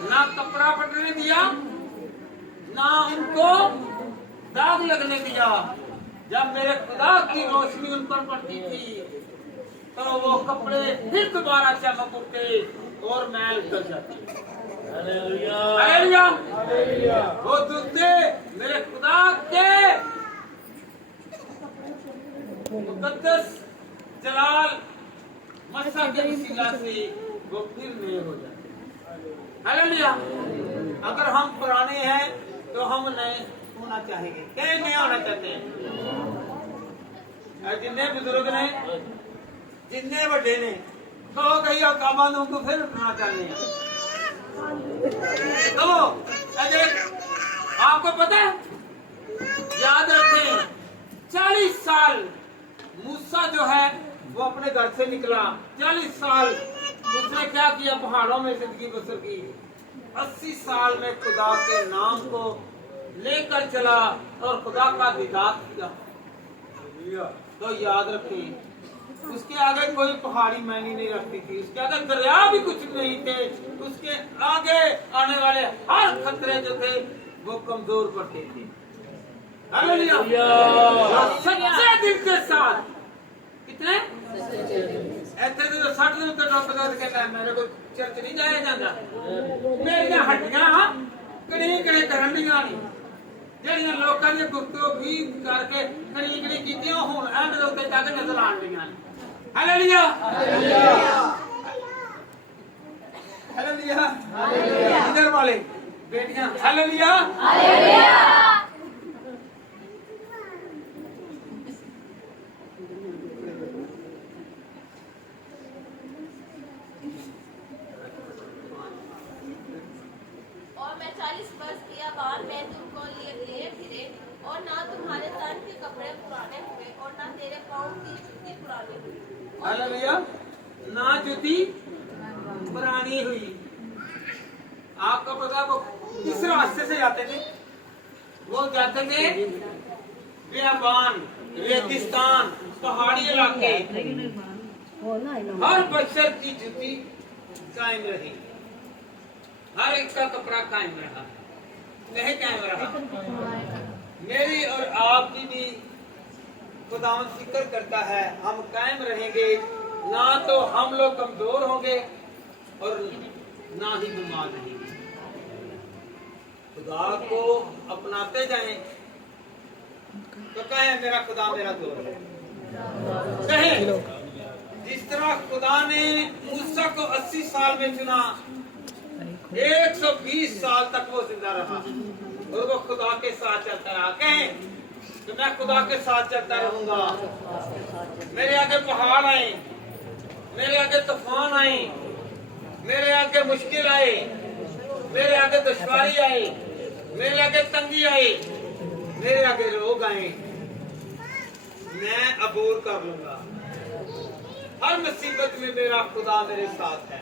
ना कपड़ा फटने दिया, ना उनको दाग लगने दिया। जब मेरे खुदा की रोशनी उन पर पड़ती थी तो वो कपड़े फिर दोबारा चमक उठते और मैल उतर जाती। हालेलुया, हालेलुया, वो जूते मेरे खुदा के मुकद्दस जलाल मसा के वसीला से वो फिर नए हो जाते। हालेलुया, अगर हम पुराने हैं तो हम नए होना चाहेंगे। क्या नया होना चाहते हैं? जिन्ने बुजुर्ग ने, जिन्ने बड़े ने, तो कही काबा को फिर उठना चाहते हैं। तो आपको पता है, याद रखें, 40 साल मूसा जो है वो अपने घर से निकला, 40 साल उसने क्या किया, पहाड़ों में जिंदगी बसर की। 80 साल में खुदा के नाम को लेकर चला और खुदा का दीदार किया। तो याद रखें, उसके आगे कोई पहाड़ी मैनी नहीं रखती थी, उसके आगे दरिया भी कुछ नहीं थे, उसके आगे आने वाले हर खतरे जो थे वो कमजोर पड़ते थे। हालेलुया, सच्चे दिल के साथ, कितने ਇੱਥੇ ਤੇ 60 ਦੇ ਉੱਤੇ ਡੁੱਬ ਗਿਆ ਤੇ ਕਹਿੰਦਾ ਮੇਰੇ ਕੋਲ ਚਰਚ ਨਹੀਂ ਜਾਇਆ ਜਾਂਦਾ। ਮੇਰੀਆਂ ਹੱਡੀਆਂ ਕਣੀ ਕਣੀ ਕਰਨ ਦੀਆਂ ਨਹੀਂ, ਜਿਹੜੀਆਂ ਲੋਕਾਂ ਦੀਆਂ ਗੁਫ਼ਤਗੂ ਵੀ ਕਰਕੇ ਕਣੀ ਕਣੀ ਕੀਤੀਆਂ ਹੁਣ ਐਂਡ ਦੇ ਉੱਤੇ ਜਾ ਕੇ ਨਜ਼ਰ ਆਣ ਦੀਆਂ। Hallelujah hallelujah hallelujah. इधर वाले बेटियां हालेलुया हालेलुया। और मैं 40 वर्ष बियाबान में तुमको लिए फिरे और ना तुम्हारे तन के कपड़े पुराने हुए और ना तेरे पाँव की जूती पुरानी हुई। हालेलुया। ना जूती पुरानी हुई। आपका पता वो किस रास्ते से जाते थे? वो जाते थे बियाबान, रेगिस्तान, पहाड़ी इलाके। हर बच्चर की जूती कायम रही, हर एक का कपड़ा कायम रहा, नहीं कायम रहा। मेरी और आपकी भी खुदावंद फिक्र करता है, हम कायम रहेंगे ना तो हम लोग कमजोर होंगे और ना ही बीमार रहेंगे। खुदा को अपनाते जाएं तो कहें मेरा खुदा मेरा दोस्त है। कहें जिस तरह खुदा ने मूसा को 80 साल में चुना, 120 साल तक वो जिंदा रहा और वो खुदा के साथ चलता रहा। कहें तो मैं खुदा के साथ चलता रहूंगा। मेरे आगे पहाड़ आए, मेरे आगे तूफान आए, मेरे आगे मुश्किल आए, मेरे आगे दुश्वारी आए, मेरे आगे तंगी आए, मेरे आगे रोग आए, मैं अबूर कर लूंगा। हर मुसीबत में मेरा खुदा मेरे साथ है।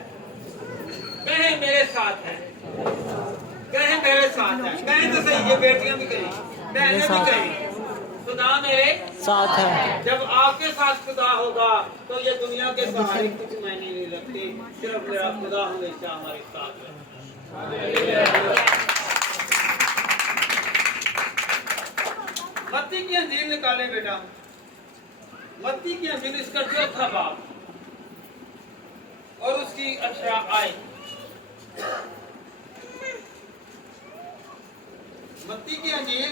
कहें मेरे साथ है, कहें मेरे साथ है। कहें तो सही, ये बेटियां भी कहें, बहनें भी कहें, खुदा मेरे साथ है। जब आपके साथ खुदा होगा तो ये दुनिया के सहारे कुछ मायने नहीं रखते, सिर्फ मेरा खुदा हमेशा हमारे साथ है। मत्ती की अंजील निकाले बेटा, मत्ती की अंजील इसका चौथा बाब और उसकी 18 आयत। मत्ती की अंजील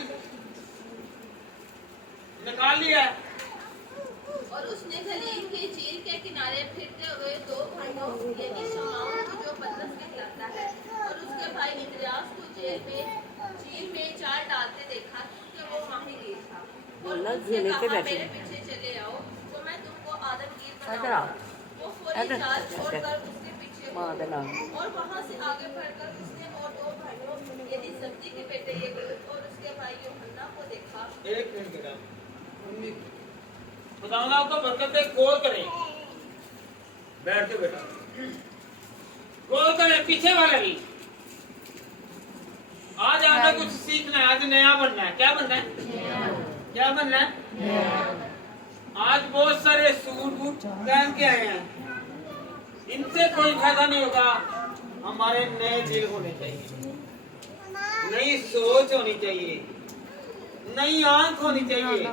निकाल लिया। और उसने गलील के झील के किनारे फिरते हुए 2 भाइयों यानी शमाउन को जो पतरस कहलाता है और उसके भाई इंद्रियास को झील में जाल डालते देखा कि वो माहिर था और उसने कहा मेरे पीछे चले आओ तो मैं तुमको आदमगीर बनाऊंगा। वो फौरी जाल छोड़कर उसके पीछे हुआ और वहां से आगे बढ़कर उसने और 2 भाइयों यानी सब्जी के बेटे याकूब और उसके भाई यूहन्ना को देखा। एक मिनट बेटा, खुदावंद आपको बरकत दे। गौर करें, बैठ के बेटा गौर करें, पीछे वाले भी। आज आपने कुछ सीखना है, आज नया बनना है। क्या बनना है? क्या बनना है? आज बहुत सारे सूट बूट पहन के आए हैं, इनसे कोई फायदा नहीं होगा। हमारे नए दिल होने चाहिए, नई सोच होनी चाहिए, नई आंख होनी चाहिए,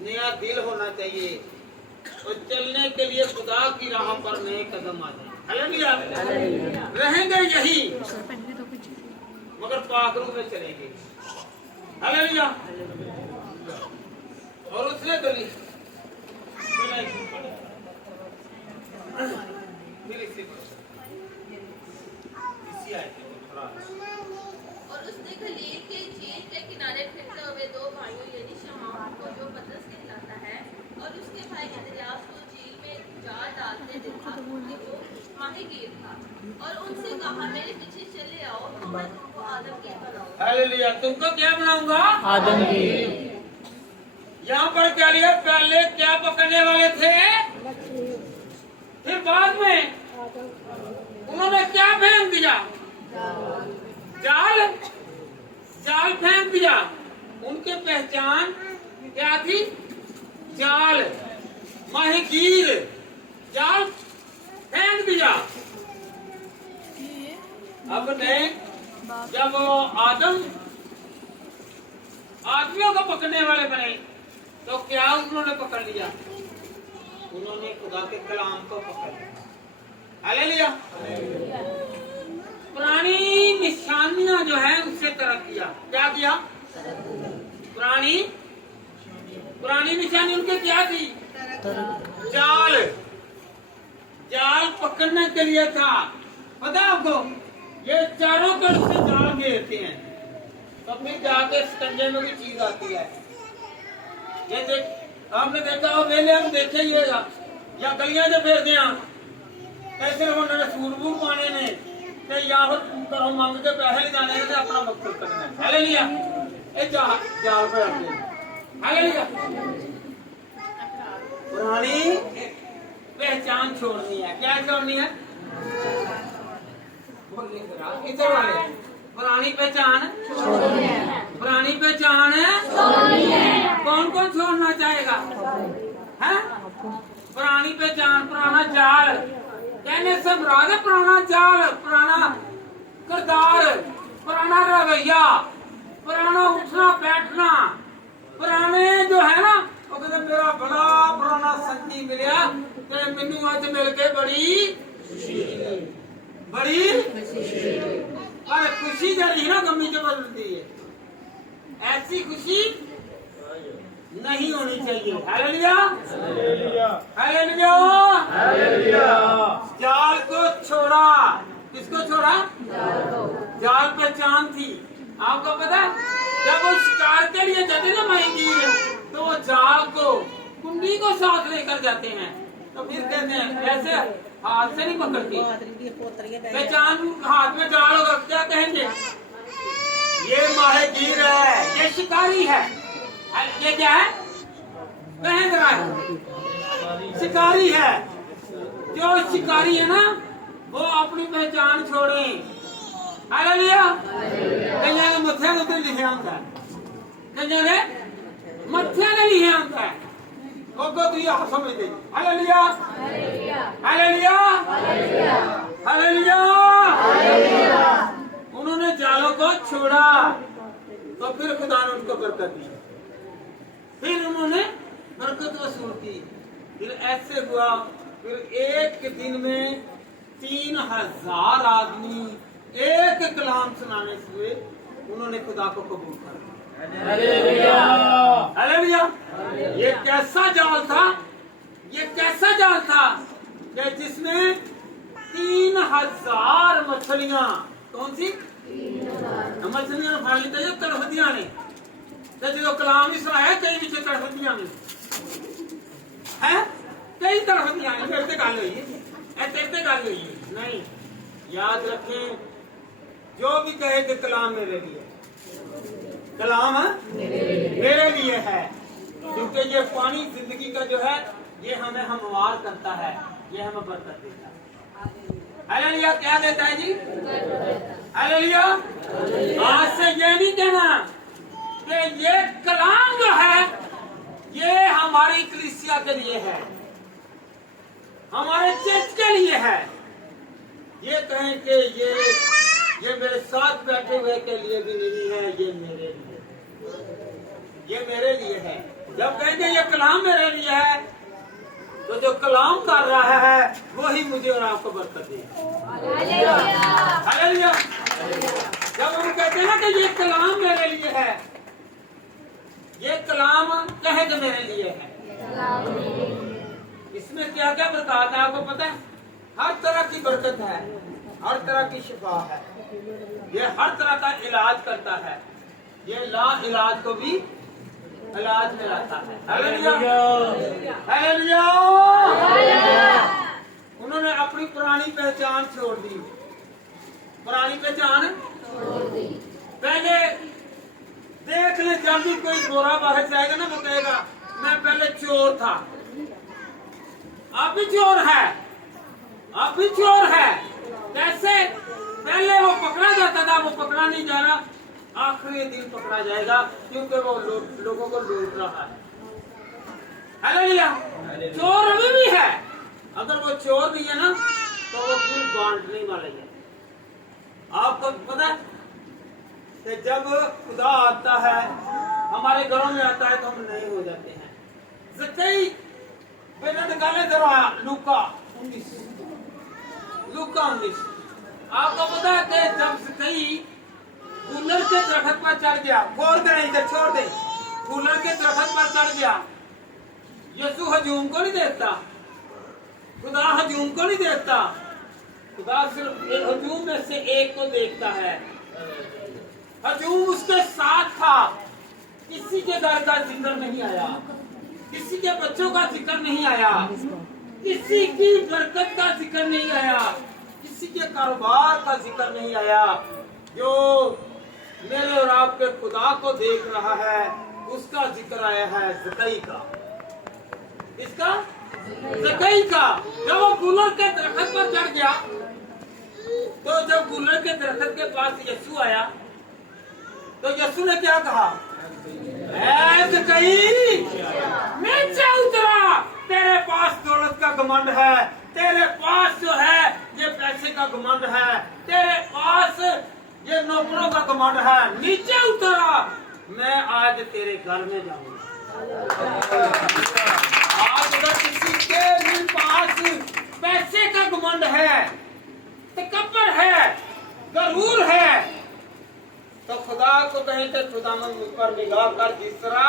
नया दिल होना चाहिए और चलने के लिए खुदा की राह पर नए कदम आ जाए। हालेलुया। रहेंगे यही मगर पाखरू में चलेंगे। हालेलुया। और उसने गली और उसने गलील के झील के किनारे फिरते हुए 2 भाइयों यानी शमाउन को जो पतरस कहलाता है और उसके भाई इंद्रियास को झील में जाल डालते देखा कि वो माहीगीर था और उनसे कहा मेरे पीछे चले आओ तो मैं तुमको आदमगीर बनाऊंगा। हालेलुया। तुमको क्या बनाऊंगा? आदमगीर। यहाँ पर क्या लिया? पहले क्या पकड़ने वाले थे, फिर बाद में उन्होंने क्या फेंक दिया? जाल, जाल फेंक दिया। उनकी पहचान क्या थी? जाल, माहीगीर, जाल फेंक दिया। अब ने जब आदम आदमियों को पकड़ने वाले बने तो क्या उन्होंने पकड़ लिया? उन्होंने खुदा के कलाम को पकड़ लिया। हालेलुया। पुरानी निशानियां जो है उससे तरक किया। क्या किया? पुरानी निशानी उनके क्या थी? जाल पकड़ने के लिए था। पता आपको ये चारों तरफ से जाल घेरते हैं, तो फिर जाके स्कंजे में कोई चीज आती है। ये देख, आपने देखा हो मेले हम देखे ही होगा, या गलियां से फिर दिया कैसे उन्होंने सूट बूट पाने ने ते या फिर करो मांग के पैसे ले जाने से अपना मकसद करना है। हालेलुया। ये जाल पे आते हैं। हालेलुया। पुरानी पहचान छोड़नी है। क्या छोड़नी है? बोलिए जरा, इधर वाले पुरानी पहचान छोड़नी है। पुरानी पहचान छोड़नी है। कौन कौन छोड़ना चाहेगा? हैं? पुरानी पहचान, पुराना जाल कहने से मुराद है पुराना जाल, पुराना किरदार, पुराना रवैया, पुराना उठना बैठना, पुराने जो है ना वो कहते मेरा बड़ा पुराना संगी मिलिया ते मैनू अज मिल के बड़ी पर खुशी जड़ी ना गमी च बदलती है। ऐसी खुशी नहीं होनी चाहिए। हालेलुया। जाल को छोड़ा। किसको छोड़ा? जाल पहचान थी। आपको पता है जब वो शिकार के लिए जाते ना माएंगी तो वो जाल को कुंडी को साथ लेकर जाते हैं, तो फिर कहते हैं ऐसे हाथ से नहीं पकड़ती। पहचान हाथ में जाल होगा क्या कहेंगे? ये माहेगीर है, ये शिकारी है। ये क्या है? कहें जरा, शिकारी है। जो शिकारी है ना वो अपनी पहचान छोड़े। हालेलुया। कईयां ने मत्थे के उत्ते लिखिया होंदा है, कईयां ने मत्थे ने लिखिया होंदा है। ओको तुम आप समझते। हालेलुया। उन्होंने जालों को छोड़ा तो फिर खुदा ने उनको बरकत दी, फिर उन्होंने बरकत वसूल की। फिर ऐसे हुआ, फिर एक दिन में 3000 आदमी एक कलाम सुनाने से हुए, उन्होंने खुदा को कबूल कर लिया। हालेलुया। ये कैसा जाल था? ये कैसा जाल था कि जिसमें 3000 मछलियां, कौन सी मछलियां फड़ ली जो तड़फदियां ने, जो कलाम ही सुनाया कई पीछे तड़फदियां ने है, कई तड़फदियां ने। मेरे से गल हुई है, तेरे गल हुई है नहीं। याद रखें जो भी कहे कि कलाम मेरे लिए, कलाम मेरे लिए है, क्योंकि ये पानी जिंदगी का जो है ये हमें हमवार करता है, ये हमें बरकत देता है। हालेलुया। क्या देता है जी? हालेलुया। आज से ये नहीं कहना कि ये कलाम जो है ये हमारी कलीसिया के लिए है, हमारे चर्च के लिए है। ये कहें कि ये मेरे साथ बैठे हुए के लिए भी नहीं है, ये मेरे लिए है। जब कहेंगे ये कलाम मेरे लिए है तो जो कलाम कर रहा है वही मुझे और आपको बरकत दे। हालेलुया। जब हम कहते हैं ना कि ये कलाम मेरे लिए है, ये कलाम कहेंगे मेरे लिए है, इसमें क्या क्या बरकत है आपको पता है? हर तरह की बरकत है, हर तरह की शिफा है, ये हर तरह का इलाज करता है, ये ला इलाज को भी इलाज में लाता है। हालेलुया। हालेलुया। उन्होंने अपनी पुरानी पहचान छोड़ दी। पुरानी पहचान पहले देख ले, जब भी कोई गोरा बाहर जाएगा ना वो कहेगा मैं पहले चोर था, अब भी चोर है, अब भी चोर है। कैसे? पहले वो पकड़ा जाता था, वो पकड़ा नहीं जा रहा, आखिरी दिन पकड़ा जाएगा क्योंकि वो लोगों को लूट रहा है। हालेलुया। चोर अभी भी है, अगर वो चोर नहीं है ना तो वो फिर बांटने वाले है। आपको पता है कि जब खुदा आता है हमारे घरों में आता है तो हम नए हो जाते हैं। ज़कई बेटा निकाले जरा लूका 19 आपको पता है कि जब कई कूलर के दरख्त पर चढ़ गया, छोड़ दे इधर, छोड़ दे, कूलर के दरख्त पर चढ़ गया, यीशु हजूम को नहीं देखता, खुदा हजूम को नहीं देखता, खुदा सिर्फ हजूम में से एक को देखता है। हजूम उसके साथ था, किसी के घर का जिक्र नहीं आया, किसी के बच्चों का जिक्र नहीं आया, किसी की बरकत का जिक्र नहीं आया, किसी के कारोबार का जिक्र नहीं आया। जो मेरे और आपके खुदा को देख रहा है उसका जिक्र आया है ज़कई का। इसका ज़कई का। जब वो कूलर के दरख्त पर चढ़ गया तो जब कूलर के दरख्त के पास यीशु आया तो यीशु ने क्या कहा? ज़कई नीचे उतरा, तेरे पास दौलत का घमंड है, तेरे पास जो है ये पैसे का घमंड है, तेरे पास ये नौकरों का घमंड है, नीचे उतरा, मैं आज तेरे घर में जाऊंगा। आज अगर किसी के भी पास पैसे का घमंड है, तकब्बर है, गरूर है, तो खुदा को कहें कि खुदावंद मुझ पर निगाह कर, जिस तरह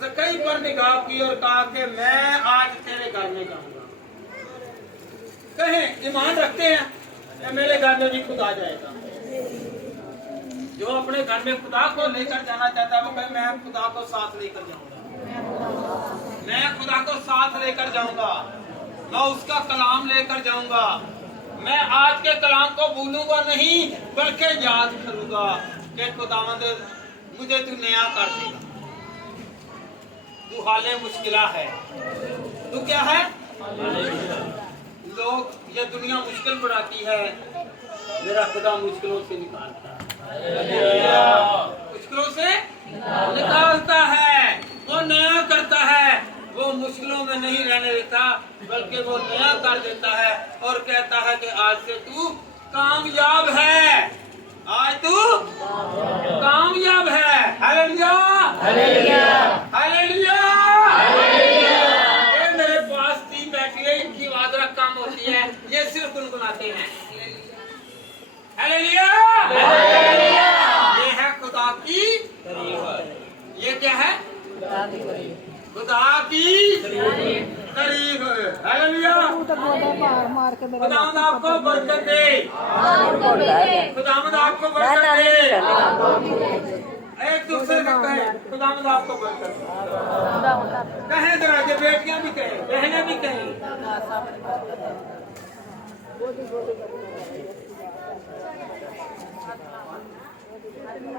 ज़कई पर निगाह की और कहा कि मैं आज तेरे घर में जाऊंगा। कहें ईमान रखते हैं कि मेरे घर में भी खुदा जाएगा। जो अपने घर में खुदा को लेकर जाना चाहता है वो कहे मैं खुदा को साथ लेकर जाऊंगा, मैं खुदा को साथ लेकर जाऊंगा, मैं उसका कलाम लेकर जाऊंगा, मैं आज के कलाम को भूलूंगा नहीं बल्कि याद करूंगा कि खुदावंद मुझे तू नया कर देगा। तू हाले मुश्किला है, तू क्या है? लोग ये दुनिया मुश्किल बनाती है, मेरा खुदा मुश्किलों से निकालता है, मुश्किलों से निकालता है, वो नया करता है, वो मुश्किलों में नहीं रहने देता बल्कि वो नया कर देता है और कहता है कि आज से तू कामयाब है, आज तू कामयाब है। हालेलुया, हालेलुया, हालेलुया। ये मेरे पास तीन बैठी है, इनकी आवाज कम होती है, ये सिर्फ गुनगुनाते हैं। हालेलुया, ये है खुदा की तारीफ। ये क्या है? खुदा की तारीफ। हालेलुया। खुदावंद आपको बरकत दे, खुदावंद आपको बरकत दे। एक दूसरे से कहें खुदावंद आपको बरकत दे। कहें जरा, कि बेटियां भी कहें, बहनें भी कहें।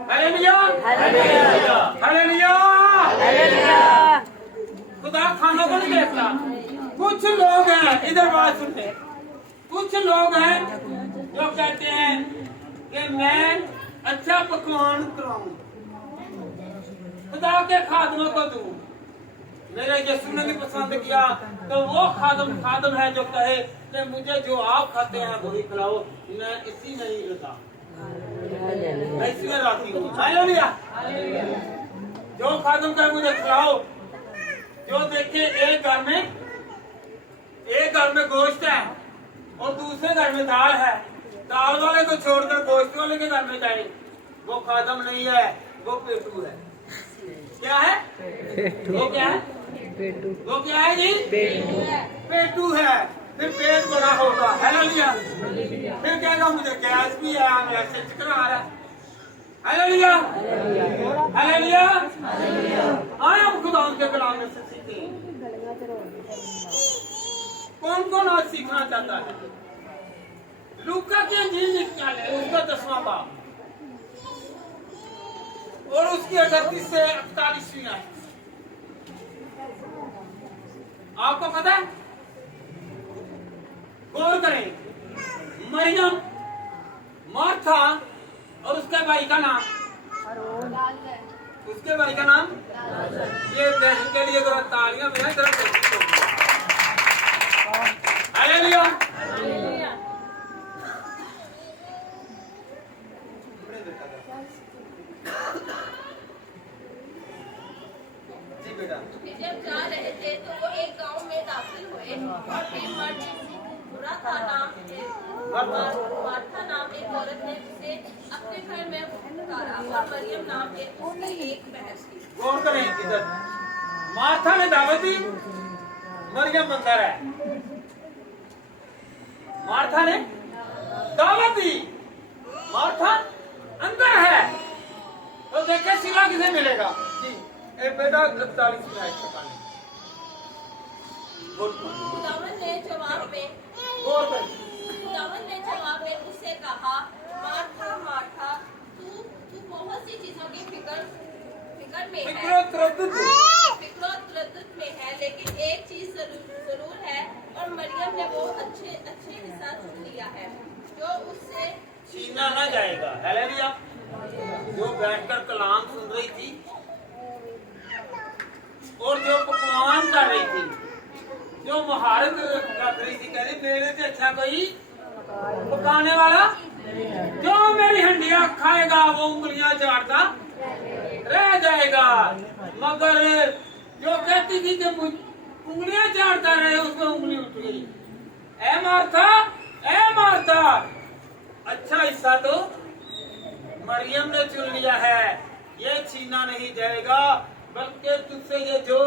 हालेलुया, हालेलुया, हालेलुया, हालेलुया। खुदा खानों को नहीं देखता। कुछ लोग हैं, इधर बात सुनते, कुछ लोग हैं जो कहते हैं कि मैं अच्छा पकवान कराऊं, खुदा के खादमों को दूं। मेरे यीशु ने भी पसंद किया, तो वो खादम है जो कहे कि मुझे जो आप खाते हैं वही खिलाओ, मैं इसी में ही रहता, मैं इसमें रहती हूँ। हालेलुया। जो खादम कहे मुझे खिलाओ, जो देखे एक घर में गोश्त है और दूसरे घर में दाल है, दाल वाले को छोड़कर गोश्त वाले के घर में जाए, वो खादम नहीं है, वो पेटू है। क्या है वो? क्या है वो? क्या है जी? पेटू है। फिर पेट बड़ा होगा। हालेलुया। फिर कहेगा मुझे गैस भी है, ऐसे चिकन आ रहा है। Hallelujah, hallelujah. आए हम खुदा उनके कलाम में से सीखे। कौन कौन आज सीखना चाहता है? लूका की अंजील निकाले, उसका 10वां बाब और उसकी 38 से 48वीं आयत। आपको पता है? गौर करें, मरियम, मार्था और उसके भाई का नाम, उसके भाई का नाम, ये बहन के लिए जरा तालियां बजाएं, जरा। हालेलुया। जब जा रहे थे तो वो एक गांव में दाखिल हुए मार्था नाम एक औरत है जिसे अपने घर में पुकारा और मरियम नाम उसकी एक बहन थी। गौर करें किधर मार्था ने दावत दी, मरियम अंदर है। मार्था ने दावत दी, मार्था अंदर है। तो देखे सिला किसे मिलेगा जी? ए बेटा 41 मिनट खुदावन ने जवाब में उससे कहा, मार्था मार्था, तू बहुत सी चीजों की फिक्र में है, फिक्र में है, लेकिन एक चीज जरूर है और मरियम ने वो अच्छे हिस्सा चुन लिया है जो उससे छीना ना जाएगा। हालेलुया। जो बैठकर कलाम सुन रही थी और जो पकवान कर रही थी, जो महारत रख रही थी, कह रही मेरे से अच्छा कोई पकाने वाला, जो मेरी हंडिया खाएगा वो उंगलियां चाटता रह जाएगा। मगर जो कहती थी कि उंगलियां चाटता रहे, उसमें उंगली उठ गई। ए मार्था, अच्छा हिस्सा तो मरियम ने चुन लिया है, ये छीना नहीं जाएगा, बल्कि तुझसे ये जो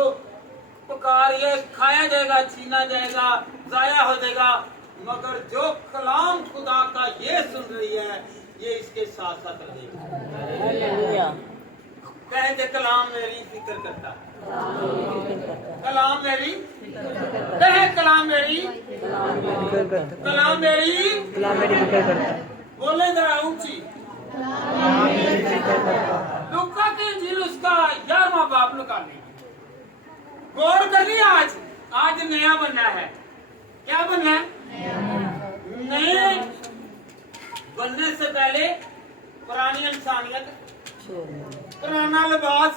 पुकार ये खाया जाएगा, छीना जाएगा, जाया हो जाएगा। मगर जो कलाम खुदा का ये सुन रही है, ये इसके साथ साथ रहेगा। कहते कलाम मेरी फिक्र करता, कलाम मेरी कहे, कलाम मेरी फिक्र करता। बोले जरा ऊंची। लूका की इंजील उसका 11वां बाब निकालने। गौर करनी आज नया बनना है। क्या बनना है? नए बनने से पहले पुरानी इंसानियत, पुराना लिबास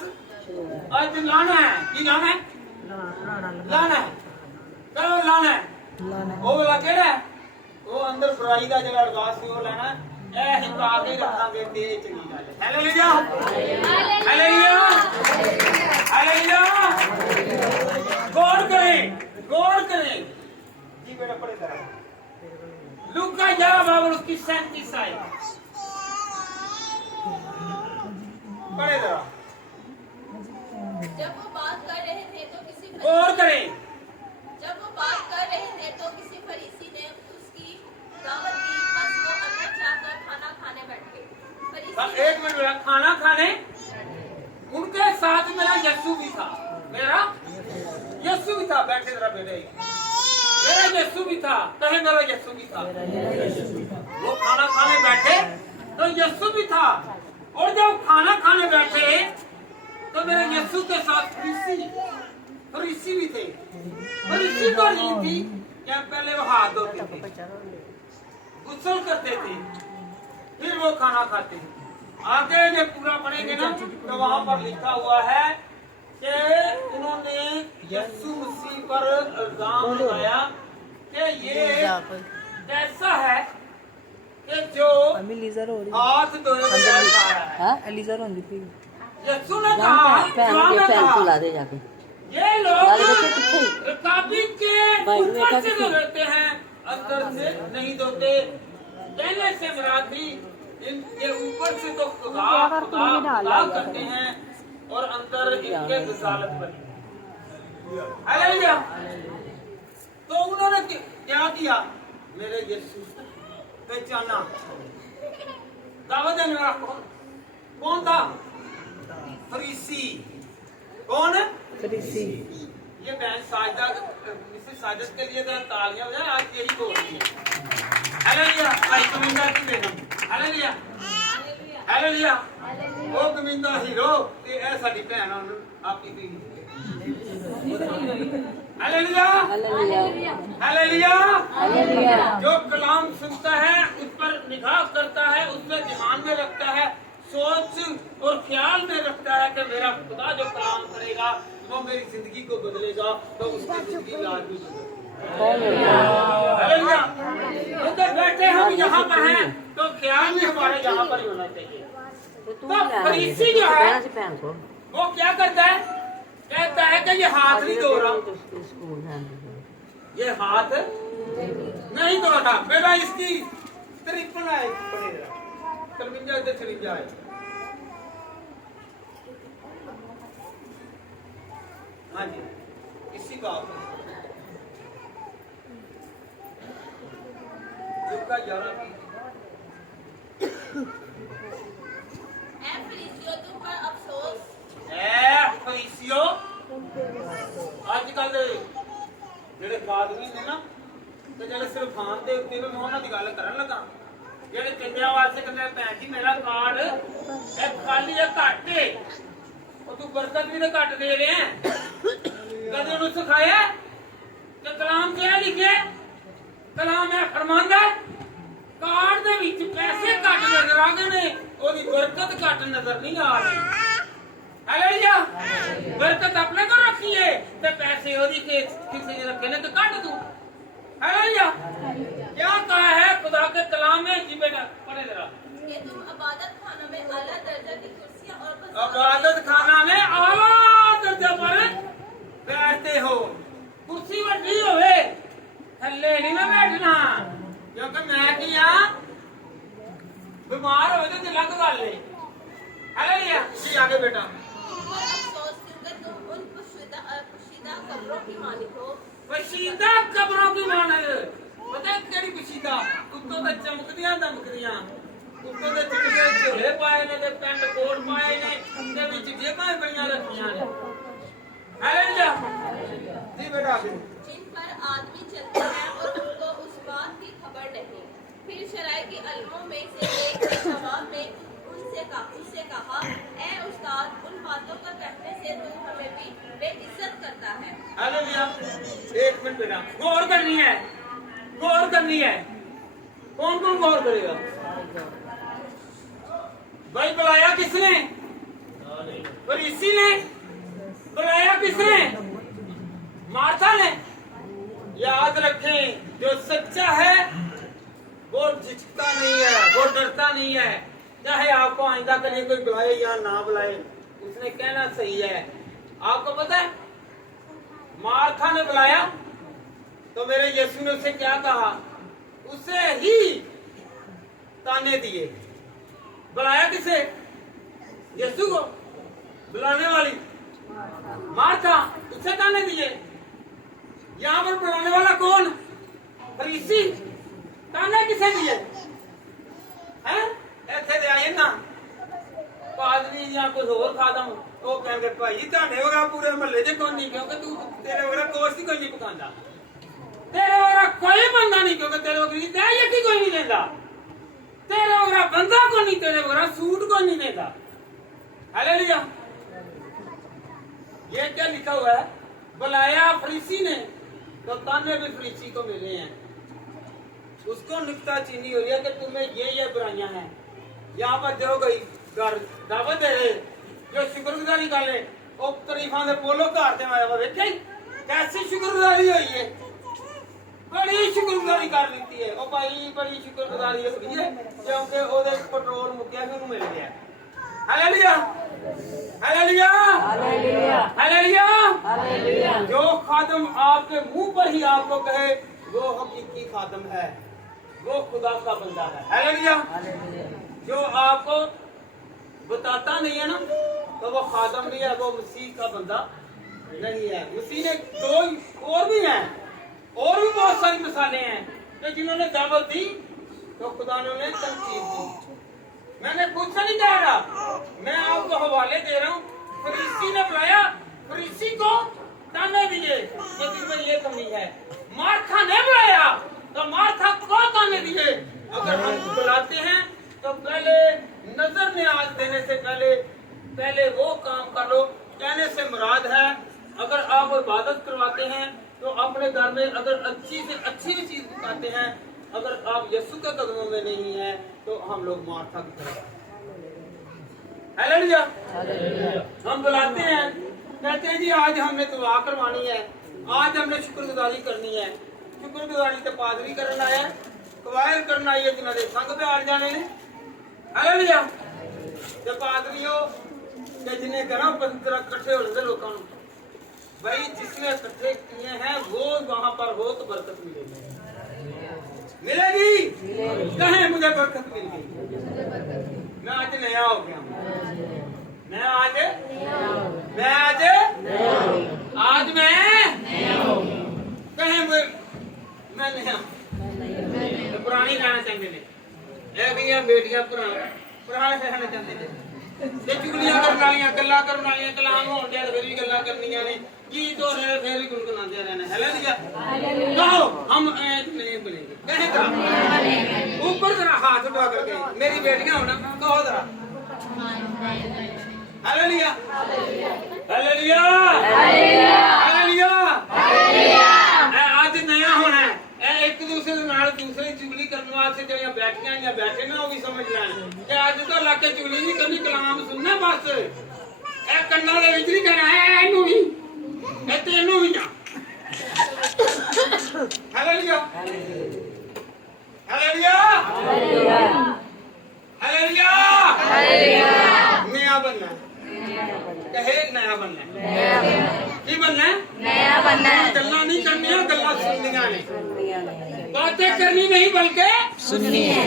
आज लाना है। की लाना है? लाना है। करो लाना है। वो वाला केड़ा है? वो अंदर बुराई का जरा लिबास भी वो लाना है। ऐसी बातें रखांगे ते चंगी गल है। हालेलुया, हालेलुया, हालेलुया। गौर करें जी बेटा, पढ़े जरा लूका 11 बाब उसकी 37 आयत पढ़े जरा। जब वो बात कर रहे थे तो गौर करें। किसी फरीसी ने उसकी दावत दी, बस वो अंदर जाकर खाना खाने बैठ गए। एक मिनट बेटा, खाना खाने उनके साथ मेरा यस्सु भी था, बैठे जरा बेटे, मेरा यस्सु भी था, कहे मेरा यस्सु भी था। वो खाना खाने बैठे तो यस्सु भी था, और जब खाना खाने बैठे तो मेरे यस्सु के साथ फरीसी भी थे। फरीसी तो नहीं थी क्या? पहले वो हाथ धोते थे, गुस्ल करते थे, फिर वो खाना खाते थे। आगे जब पूरा पढ़ेंगे ना तो वहाँ पर लिखा हुआ है कि उन्होंने यीशु मसीह पर इल्जाम लगाया कि ये कैसा है कि जो हाथ धोए बगैर खा रहा है। यीशु ने कहा, ये लोग रकाबी के ऊपर से धोते हैं, अंदर से नहीं धोते। कहने से मुराद भी इनके ऊपर से तो खुदा करते हैं और अंदर इनके रिसालत बनी। हालेलुया। तो उन्होंने क्या किया? मेरे यीशु पहचाना। दावत देने वाला कौन था? फरीसी। कौन? फरीसी। ये बहन साजदा, मिसेस साजद के लिए तालियां बजाएं, आज यही बोल रही है। हालेलुया। भाई कमिंदा की बेगम। Hallelujah, hallelujah. वो कमिंदा हीरो ते ऐ साडी भैन आपकी दी। हालेलुया, हालेलुया, हालेलुया। जो कलाम सुनता है, उस पर निगाह करता है, उसमें ध्यान में रखता है, सोच और ख्याल में रखता है कि मेरा खुदा जो कलाम करेगा वो मेरी जिंदगी को बदलेगा, तो उसकी जिंदगी लाजमी बदलेगी। हालेलुया। उधर बैठे हम यहाँ पर हैं तो ख्याल भी हमारे यहाँ पर ही होना चाहिए। तो फरीसी जो है वो क्या करता है? कहता है कि ये हाथ नहीं धो रहा, ये हाथ नहीं तोड़ा बेटा, इसकी 53 है, 53 है। हाँ जी, इसी का फरीसियों तुम पर अफसोस। फरीसियों अजकल ਜਿਹੜੇ ਆਦਮੀ ਨੇ ਨਾ ਤੇ ਜਿਹੜੇ ਸਿਰਫ ਖਾਨ ਦੇ ਉੱਤੇ ਮੈਂ ਉਹਨਾਂ ਦੀ ਗੱਲ ਕਰਨ ਲੱਗਾ, ਜਿਹੜੇ ਚੰਗਿਆਂ ਵਾਸਤੇ ਕਹਿੰਦੇ ਭੈਣ ਜੀ ਮੇਰਾ ਕਾਰਡ ਇਹ ਖਾਲੀ ਹੈ ਘੱਟ ਹੈ, ਉਹ ਤੂੰ ਬਰਕਤ ਵੀ ਤਾਂ ਘੱਟ ਦੇ ਰਿਹਾ, ਕਦੇ ਉਹਨੂੰ ਸਿਖਾਇਆ ਕਿ ਕਲਾਮ ਕਿਆ ਲਿਖਿਆ? ਕਲਾਮ ਇਹ ਫਰਮਾਂਦਾ ਕਾਰਡ ਦੇ ਵਿੱਚ ਪੈਸੇ ਘੱਟ ਨਜ਼ਰ ਆ ਗਏ ਨੇ, ਉਹਦੀ ਬਰਕਤ ਘੱਟ ਨਜ਼ਰ ਨਹੀਂ ਆ ਰਹੀ। हालेलुया, बरकत अपने को रखी है तो पैसे ओदी के किसी ने रखे ने तो काट तू। हालेलुया, क्या कहा है खुदा के कलाम में? जी बेटा पढ़े जरा। कि तुम इबादत खाना में आला दर्जा की कुर्सियां और इबादत खाना में आला दर्जा पर बैठते हो, कुर्सी बड़ी होवे थल्ले नहीं ना बैठना, क्योंकि मैं किया बीमार हो तो अलग गल है। हालेलुया, जी आगे बेटा। अफसोस क्योंकि तुम उन पोशीदा कब्रों की मालिक हो। पोशीदा कब्रों की मालिक, पता है केड़ी पोशीदा? उत्तों ते चमकदियां दमकदियां, उत्तों ते चिट्टे झोले पाए ने ते पैंट कोट पाए ने ते विच जेबां बड़ियां रखियां ने। हालेलुया, जी बेटा। जिन पर आदमी चलते हैं और उनको उस बात की खबर नहीं। फिर शराय के अलमों में से एक ने जवाब में उससे कहा, ए उस्ताद, उन बातों का करने से तू हमें भी बेइज्जत करता है। हालेलुया, एक मिनट बेटा, गौर करनी है, गौर करनी है। कौन कौन गौर करेगा भाई? बुलाया किसने? फरीसी ने। बुलाया किसने? मार्था ने। याद रखें, जो सच्चा है वो झिझकता नहीं है, वो डरता नहीं है, चाहे आपको आइंदा कहीं कोई बुलाए या ना बुलाए, उसने कहना सही है। आपको पता है मार्था ने बुलाया तो मेरे यीशु ने उससे क्या कहा? उसे ही ताने दिए। बुलाया किसे? यीशु को। बुलाने वाली मार्था, उसे ताने दिए। यहाँ पर बुलाने वाला कौन? फरीसी। ताने किसे दिए हैं? ਇੱਥੇ ਦੇ ਆਏ ਨਾ ਆਦਮੀ ਜਾਂ ਕੋਈ ਹੋਰ ਖਾਦਮ, ਉਹ ਕਹਿੰਦੇ ਭਾਈ ਤੁਹਾਡੇ ਵਰਗਾ ਪੂਰੇ ਮਹੱਲੇ 'ਚ ਕੋਈ ਨਹੀਂ, ਕਿਉਂਕਿ ਤੂੰ ਤੇਰੇ ਵਰਗਾ ਕੋਸ਼ ਹੀ ਕੋਈ ਨਹੀਂ ਪਕਾਉਂਦਾ, ਤੇਰੇ ਵਰਗਾ ਕੋਈ ਬੰਦਾ ਨਹੀਂ, ਕਿਉਂਕਿ ਤੇਰੇ ਵਰਗੀ ਦਹਿ ਕੋਈ ਨਹੀਂ ਦਿੰਦਾ, ਤੇਰੇ ਵਰਗਾ ਬੰਦਾ ਕੋਈ ਨਹੀਂ, ਤੇਰੇ ਵਰਗਾ सूट ਕੋਈ नहीं देता। हालेलुया, ये क्या लिखा हुआ है? बुलाया फरीसी ने तो ताने भी फरीसी को मिले हैं। उसको नुक्ताचीनी हो रही है कि तुम्हें ये बुराइयां हैं। यहाँ पर जो गई घर दावत दे रहे जो शुक्रगुजारी कर ले, वो तरीफा दे बोलो घर दे आया देखे कैसी शुक्रगुजारी हुई है, बड़ी शुक्रगुजारी कर ली है। ओ भाई बड़ी शुक्रगुजारी हुई है क्योंकि ओदे पेट्रोल मुक्या फिर मिल गया। हालेलुया, हालेलुया, हालेलुया, हालेलुया, हालेलुया। जो खादम आपके मुंह पर ही आपको कहे वो हकीकी खादम है, वो खुदा का बंदा है। हालेलुया, जो आपको बताता नहीं है ना तो वो खादम नहीं है, वो मसीह का बंदा नहीं है। मसीह ने दो और भी हैं, और भी बहुत सारी मिसालें हैं कि जिन्होंने दावत दी तो खुदा ने उन्हें तनकीद दी। मैंने कुछ नहीं कह रहा, मैं आपको हवाले दे रहा हूँ। फरीसी ने बुलाया, फरीसी को ताने दिए लेकिन में ये कमी है। मार्था ने बुलाया तो मार्था को ताने दिए। अगर हम बुलाते हैं तो पहले नजर न्याज देने से पहले वो काम कर लो। कहने से मुराद है अगर आप इबादत करवाते हैं तो अपने घर में अगर अच्छी से अच्छी भी चीज दिखाते हैं, अगर आप यीशु के कदमों में नहीं है तो हम लोग मार्था की तरह। हालेलुया, हम बुलाते हैं, कहते हैं जी आज हमने दुआ करवानी है, आज हमने शुक्रगुजारी करनी है। शुक्रगुजारी तो पादरी करना है, कवायर करना है, जिन्होंने संग पे आ जाने ने। हालेलुया, तो पादरियों ते जिन्हें कहना पंद्रह इकट्ठे हो जाते लोगों को भाई जिसने इकट्ठे किए हैं वो वहां पर हो तो बरकत मिलेगी। मिलेगी कहें मुझे बरकत मिल गई। मैं आज नया हो गया हूँ। मैं आज कहें मैं नया तो पुरानी रहना चाहते ने बेटियां पुराने रहना चाहते ने ते चुगलियां करने वालियां गल्लां करने वालियां कलाम होण दे फिर भी गल्लां करनियां ने गीत हो रहे फिर भी गुनगुनाते रहना। हालेलुया कहो हम नहीं बनेंगे कहे जरा ऊपर जरा हाथ उठा करके मेरी बेटियां होना कहो जरा हालेलुया हालेलुया हालेलुया आज नया होना है एक दूसरे ਦੇ ਨਾਲ ਦੂਸਰੇ ਚੁਗਲੀ ਕਰਨ ਵਾਸਤੇ ਜਿਹੜੀਆਂ ਬੈਠੀਆਂ ਜਾਂ ਬੈਠੇ ਨੇ ਉਹ ਵੀ ਸਮਝ ਲੈਣ ਕਿ ਅੱਜ ਤੋਂ ਲਾ ਕੇ ਚੁਗਲੀ ਨਹੀਂ ਕਰਨੀ ਕਲਾਮ ਸੁਣਨਾ ਬਸ। ਇਹ ਕੰਨਾਂ ਦੇ ਵਿੱਚ ਨਹੀਂ ਕਹਿਣਾ ਇਹਨੂੰ ਵੀ ਇਹ ਤੈਨੂੰ ਵੀ ਨਾ। ਹਾਲੇਲੂਇਆ ਹਾਲੇਲੂਇਆ ਹਾਲੇਲੂਇਆ ਹਾਲੇਲੂਇਆ नया बनना कहे नया बनना की बनना नया बनना गल्ला नहीं करनी गल्ला सुननिया ने बातें करनी नहीं बल्कि सुननी है।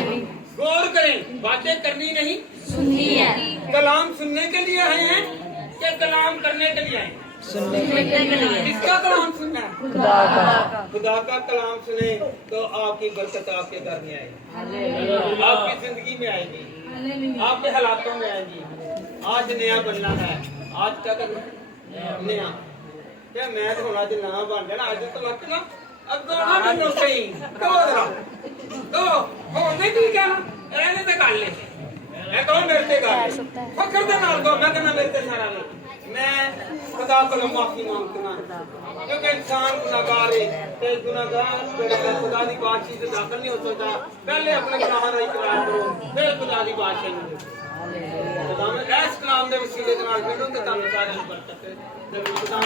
गौर करें बातें करनी नहीं सुननी है। कलाम सुनने के लिए आए हैं कि कलाम करने के लिए आए हैं? सुनने के लिए। किसका कलाम सुनना है? खुदा का। खुदा का कलाम सुने तो आपकी बरकत आपके घर में आएगी आपकी जिंदगी में आएगी आपके हालातों में आएगी। आज नया बनना है। आज क्या करना नया क्या मैं तो होना आज नया बन जाना आज तो लग ना अब गाना भी नो कहीं तो हो नहीं तू क्या रहने से कर ले मैं कौन मेरे से कर फकर दे नाल को मैं कहना मेरे से सारा ले मैं खुदा को माफी मांगता क्योंकि इंसान गुनाहगार है ते गुनाहगार खुदा की बातचीत से दाखिल नहीं हो सकता। पहले अपने गुनाह का इकरार करो फिर खुदा की बातचीत में खुदा में इस कलाम दे वसीले दे नाल मिलूं ते तुहानू सारिआं नूं बरकत दे खुदा